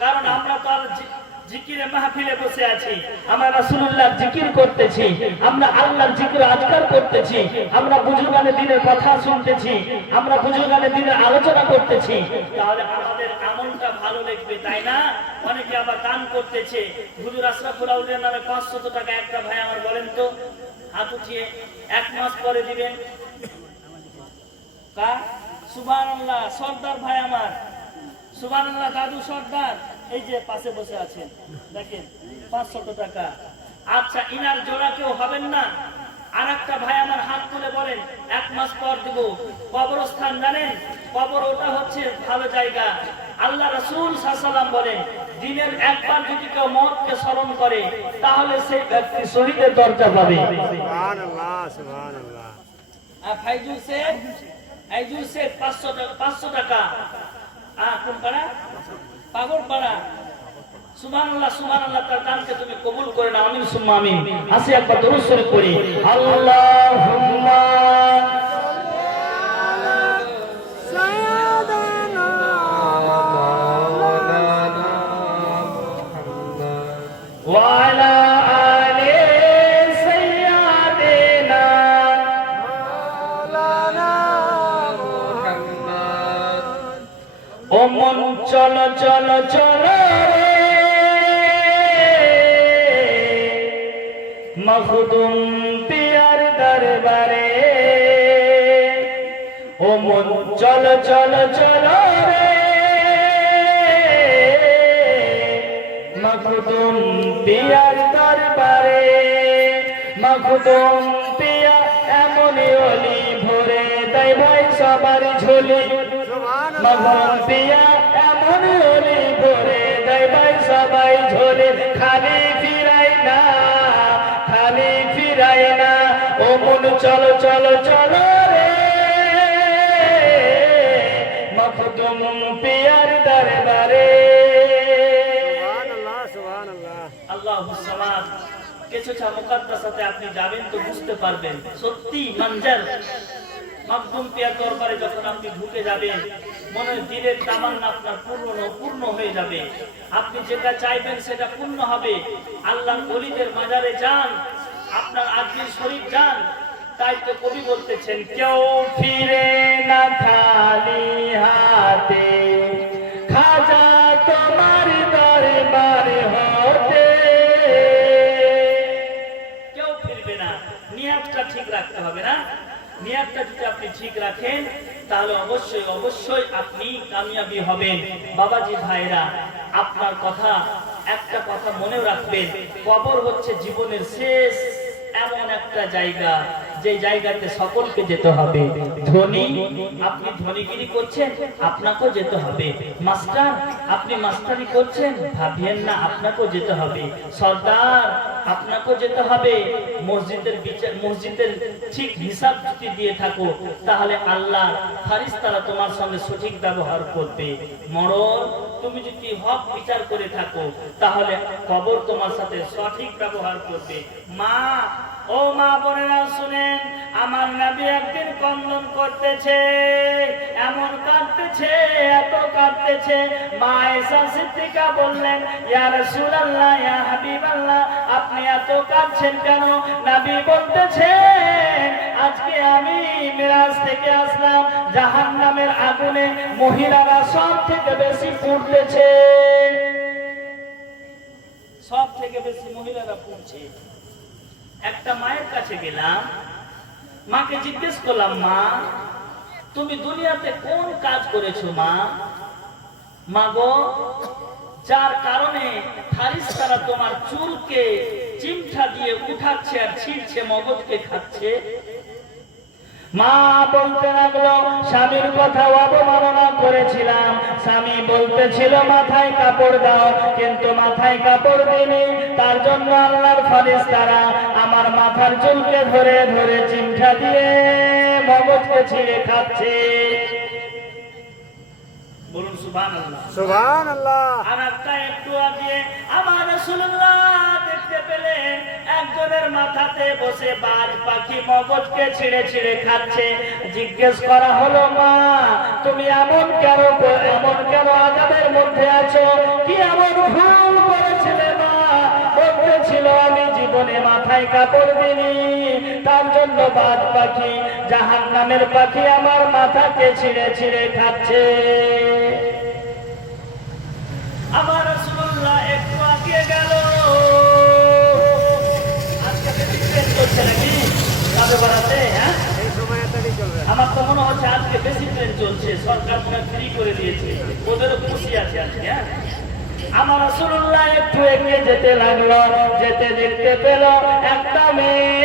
কারণ আমরা তো আর জিকিরে মাহফিলে বসে আছি, আমরা রাসূলুল্লাহর জিকির করতেছি, আমরা আল্লাহর জিকির আজকার করতেছি, আমরা বুজুর্গানে দিনের কথা শুনতেছি, আমরা বুজুর্গানে দিনের আলোচনা করতেছি। তাহলে আমাদের আমলটা ভালো লিখবে, তাই না? অনেকে আবার দান করতেছে। হুজুর আশরাফুল আউলিয়ার নামে 500 টাকা একটা ভাই আমার বলেন তো, হাত উঠিয়ে 1 মাস পরে দিবেন। কার? সুবহানাল্লাহ, সর্দার ভাই আমার। সুবহানাল্লাহ, দাদু সর্দার, এই যে পাশে বসে আছেন, দেখেন 500 টাকা। আচ্ছা, ইনার জোড়া কেউ হবেন না? আর একটা ভাই আমার হাত তুলে বলেন 1 মাস পর দিব। কবরস্থান জানেন? কবর ওটা হচ্ছে ভালো জায়গা। আল্লাহ রাসূল সাল্লাল্লাহু আলাইহি ওয়াসাল্লাম বলেন, দিনের একবার যদি কেউ মওতকে স্মরণ করে তাহলে সেই ব্যক্তি শহীদের দরজা পাবে। সুবহানাল্লাহ, সুবহানাল্লাহ। আর ফাইজুল শেখ, ফাইজুল শেখ 500 টাকা। কোন পাড়া? পাগল পাড়া। সুবহানাল্লাহ, সুবহানাল্লাহ। তার দানকে তুমি কবুল করে নাও। আমিন সুম্মা আমিন। আসি একবার দরুদ শরীফ পড়ি। আল্লাহুম্মা সাইয়্যিদানা ওয়া আলা আলি সাইয়্যিদিনা মাওলানা মুহাম্মদ। ও মন চলো চলো চলো রে, মখদুম পিয়ার দরবারে ও মন চলো চলো চলো রে মখদুম পিয়ার দরবারে মখদুম পিয়া এমনই অলি ভরে তাই ভাই সবার ঝোলি মখদুম পিয়া এমনই অলি ভরে তাই ভাই সবাই ঝোলে খালি ফিরাই না ও মন চলো চলো চলো রে মখদুম পিয়ার দরবারে সুবহানাল্লাহ সুবহানাল্লাহ আল্লাহুস সামাদ। কিছুটা মুকাদ্দাসাতে আপনি যাবেন তো বুঝতে পারবেন সত্যি মঞ্জর মখদুম পিয়ার দরবারে যখন আপনি ঢুকে যাবেন মনের দিলের তামান্না আপনার পূর্ণ হয়ে যাবে। আপনি যেটা চাইবেন সেটা পূর্ণ হবে। আল্লাহর ওলিদের মাজারে যান, আপনার আজমির শরীফ যান। তাই তো কবি বলতেছেন কেউ ফিরে না খালি হাতে খাজা তোমার দরবার হতে। কেউ ফিরবে না, নিয়তটা ঠিক রাখতে হবে না? নিয়তটা যদি আপনি ঠিক রাখেন তাহলে অবশ্যই আপনি কামিয়াবি হবেন। বাবাজি ভাইরা, আপনার কথা একটা কথা মনে রাখবেন, কবর হচ্ছে জীবনের শেষ এমন একটা জায়গা যে জায়গাতে সকলকে যেতে হবে। ধনী, আপনি ধনীগিরি করছেন, আপনাকেও যেতে হবে। মাস্টার, আপনি মাস্টারি করছেন, ভাবিয়েন না, আপনাকেও যেতে হবে। সর্দার, আপনাকেও যেতে হবে। মসজিদের ঠিক হিসাব যদি দিয়ে থাকো তাহলে আল্লাহ ফারিস্তারা তোমার সঙ্গে সঠিক ব্যবহার করবে। মরণ, তুমি যদি হক বিচার করে থাকো তাহলে কবর তোমার সাথে সঠিক ব্যবহার করবে। মা, ও মা বোনেরা শুনেন, আমার নবী একদিন ক্রন্দন করতেছে, এমন কাঁদতেছে, এত কাঁদতেছে। মা আয়েশা সিদ্দিকা বললেন, ইয়া রাসূলুল্লাহ, ইয়া হাবিবাল্লাহ, আপনি এত কাঁদছেন কেন? নবী বলতেছেন, আজকে আমি মিরাজ থেকে আসলাম, জাহান্নামের আগুনে মহিলারা সব থেকে বেশি পুড়তেছে, সব থেকে বেশি মহিলারা পুড়ছে। একটা মায়ের কাছে গেলাম, মাকে জিজ্ঞেস করলাম, মা তুমি দুনিয়াতে কোন কাজ করেছো? মা গো, যার কারণে ফারিস্তারা তোমার চুলকে চিমটা দিয়ে উঠাচ্ছে আর ছিঁড়ছে, মগজকে খাচ্ছে। মা বলতে লাগলো, স্বামীর কথা অবমাননা করেছিলাম। স্বামী বলতেছিল মাথায় কাপড় দাও, কিন্তু মাথায় কাপড় দিইনি। তার জন্য আল্লাহর ফেরেশতারা আমার মাথার চুলকে ধরে ধরে চিমটা দিয়ে মগজকে ছিঁড়ে খাচ্ছে। বলুন সুবহানাল্লাহ সুবহানাল্লাহ। আর একটা একটু আগে আমার রাসূলুল্লাহ দেখতে পেলেন একজনের মাথাতে বসে বাজ পাখি মগজকে ছিঁড়ে ছিঁড়ে খাচ্ছে। জিজ্ঞেস করা হলো, মা তুমি এমন কেন আযাবের মধ্যে আছো? কি এমন ভুল করেছিলে? মা বলতেছিল, আমি জীবনে মাথায় কাপড় দিইনি, তার জন্য বাজ পাখি, জাহান্নামের পাখি আমার মাথাকে ছিঁড়ে ছিঁড়ে খাচ্ছে। আমার রাসূলুল্লাহ একটু আগে গেল। আজকে বেশি ট্রেন চলছে নাকি কাবে বাড়াতে? হ্যাঁ, এই সময় এতই চলবে। আমার তো মনে হচ্ছে আজকে বেশি ট্রেন চলছে, সরকার মনে হয় ফ্রি করে দিয়েছে, ওদেরও খুশি আছে আজকে। হ্যাঁ, আমার রাসূলুল্লাহ একটু এগিয়ে যেতে লাগলো, যেতে দেখতে পেল একটা মেয়ে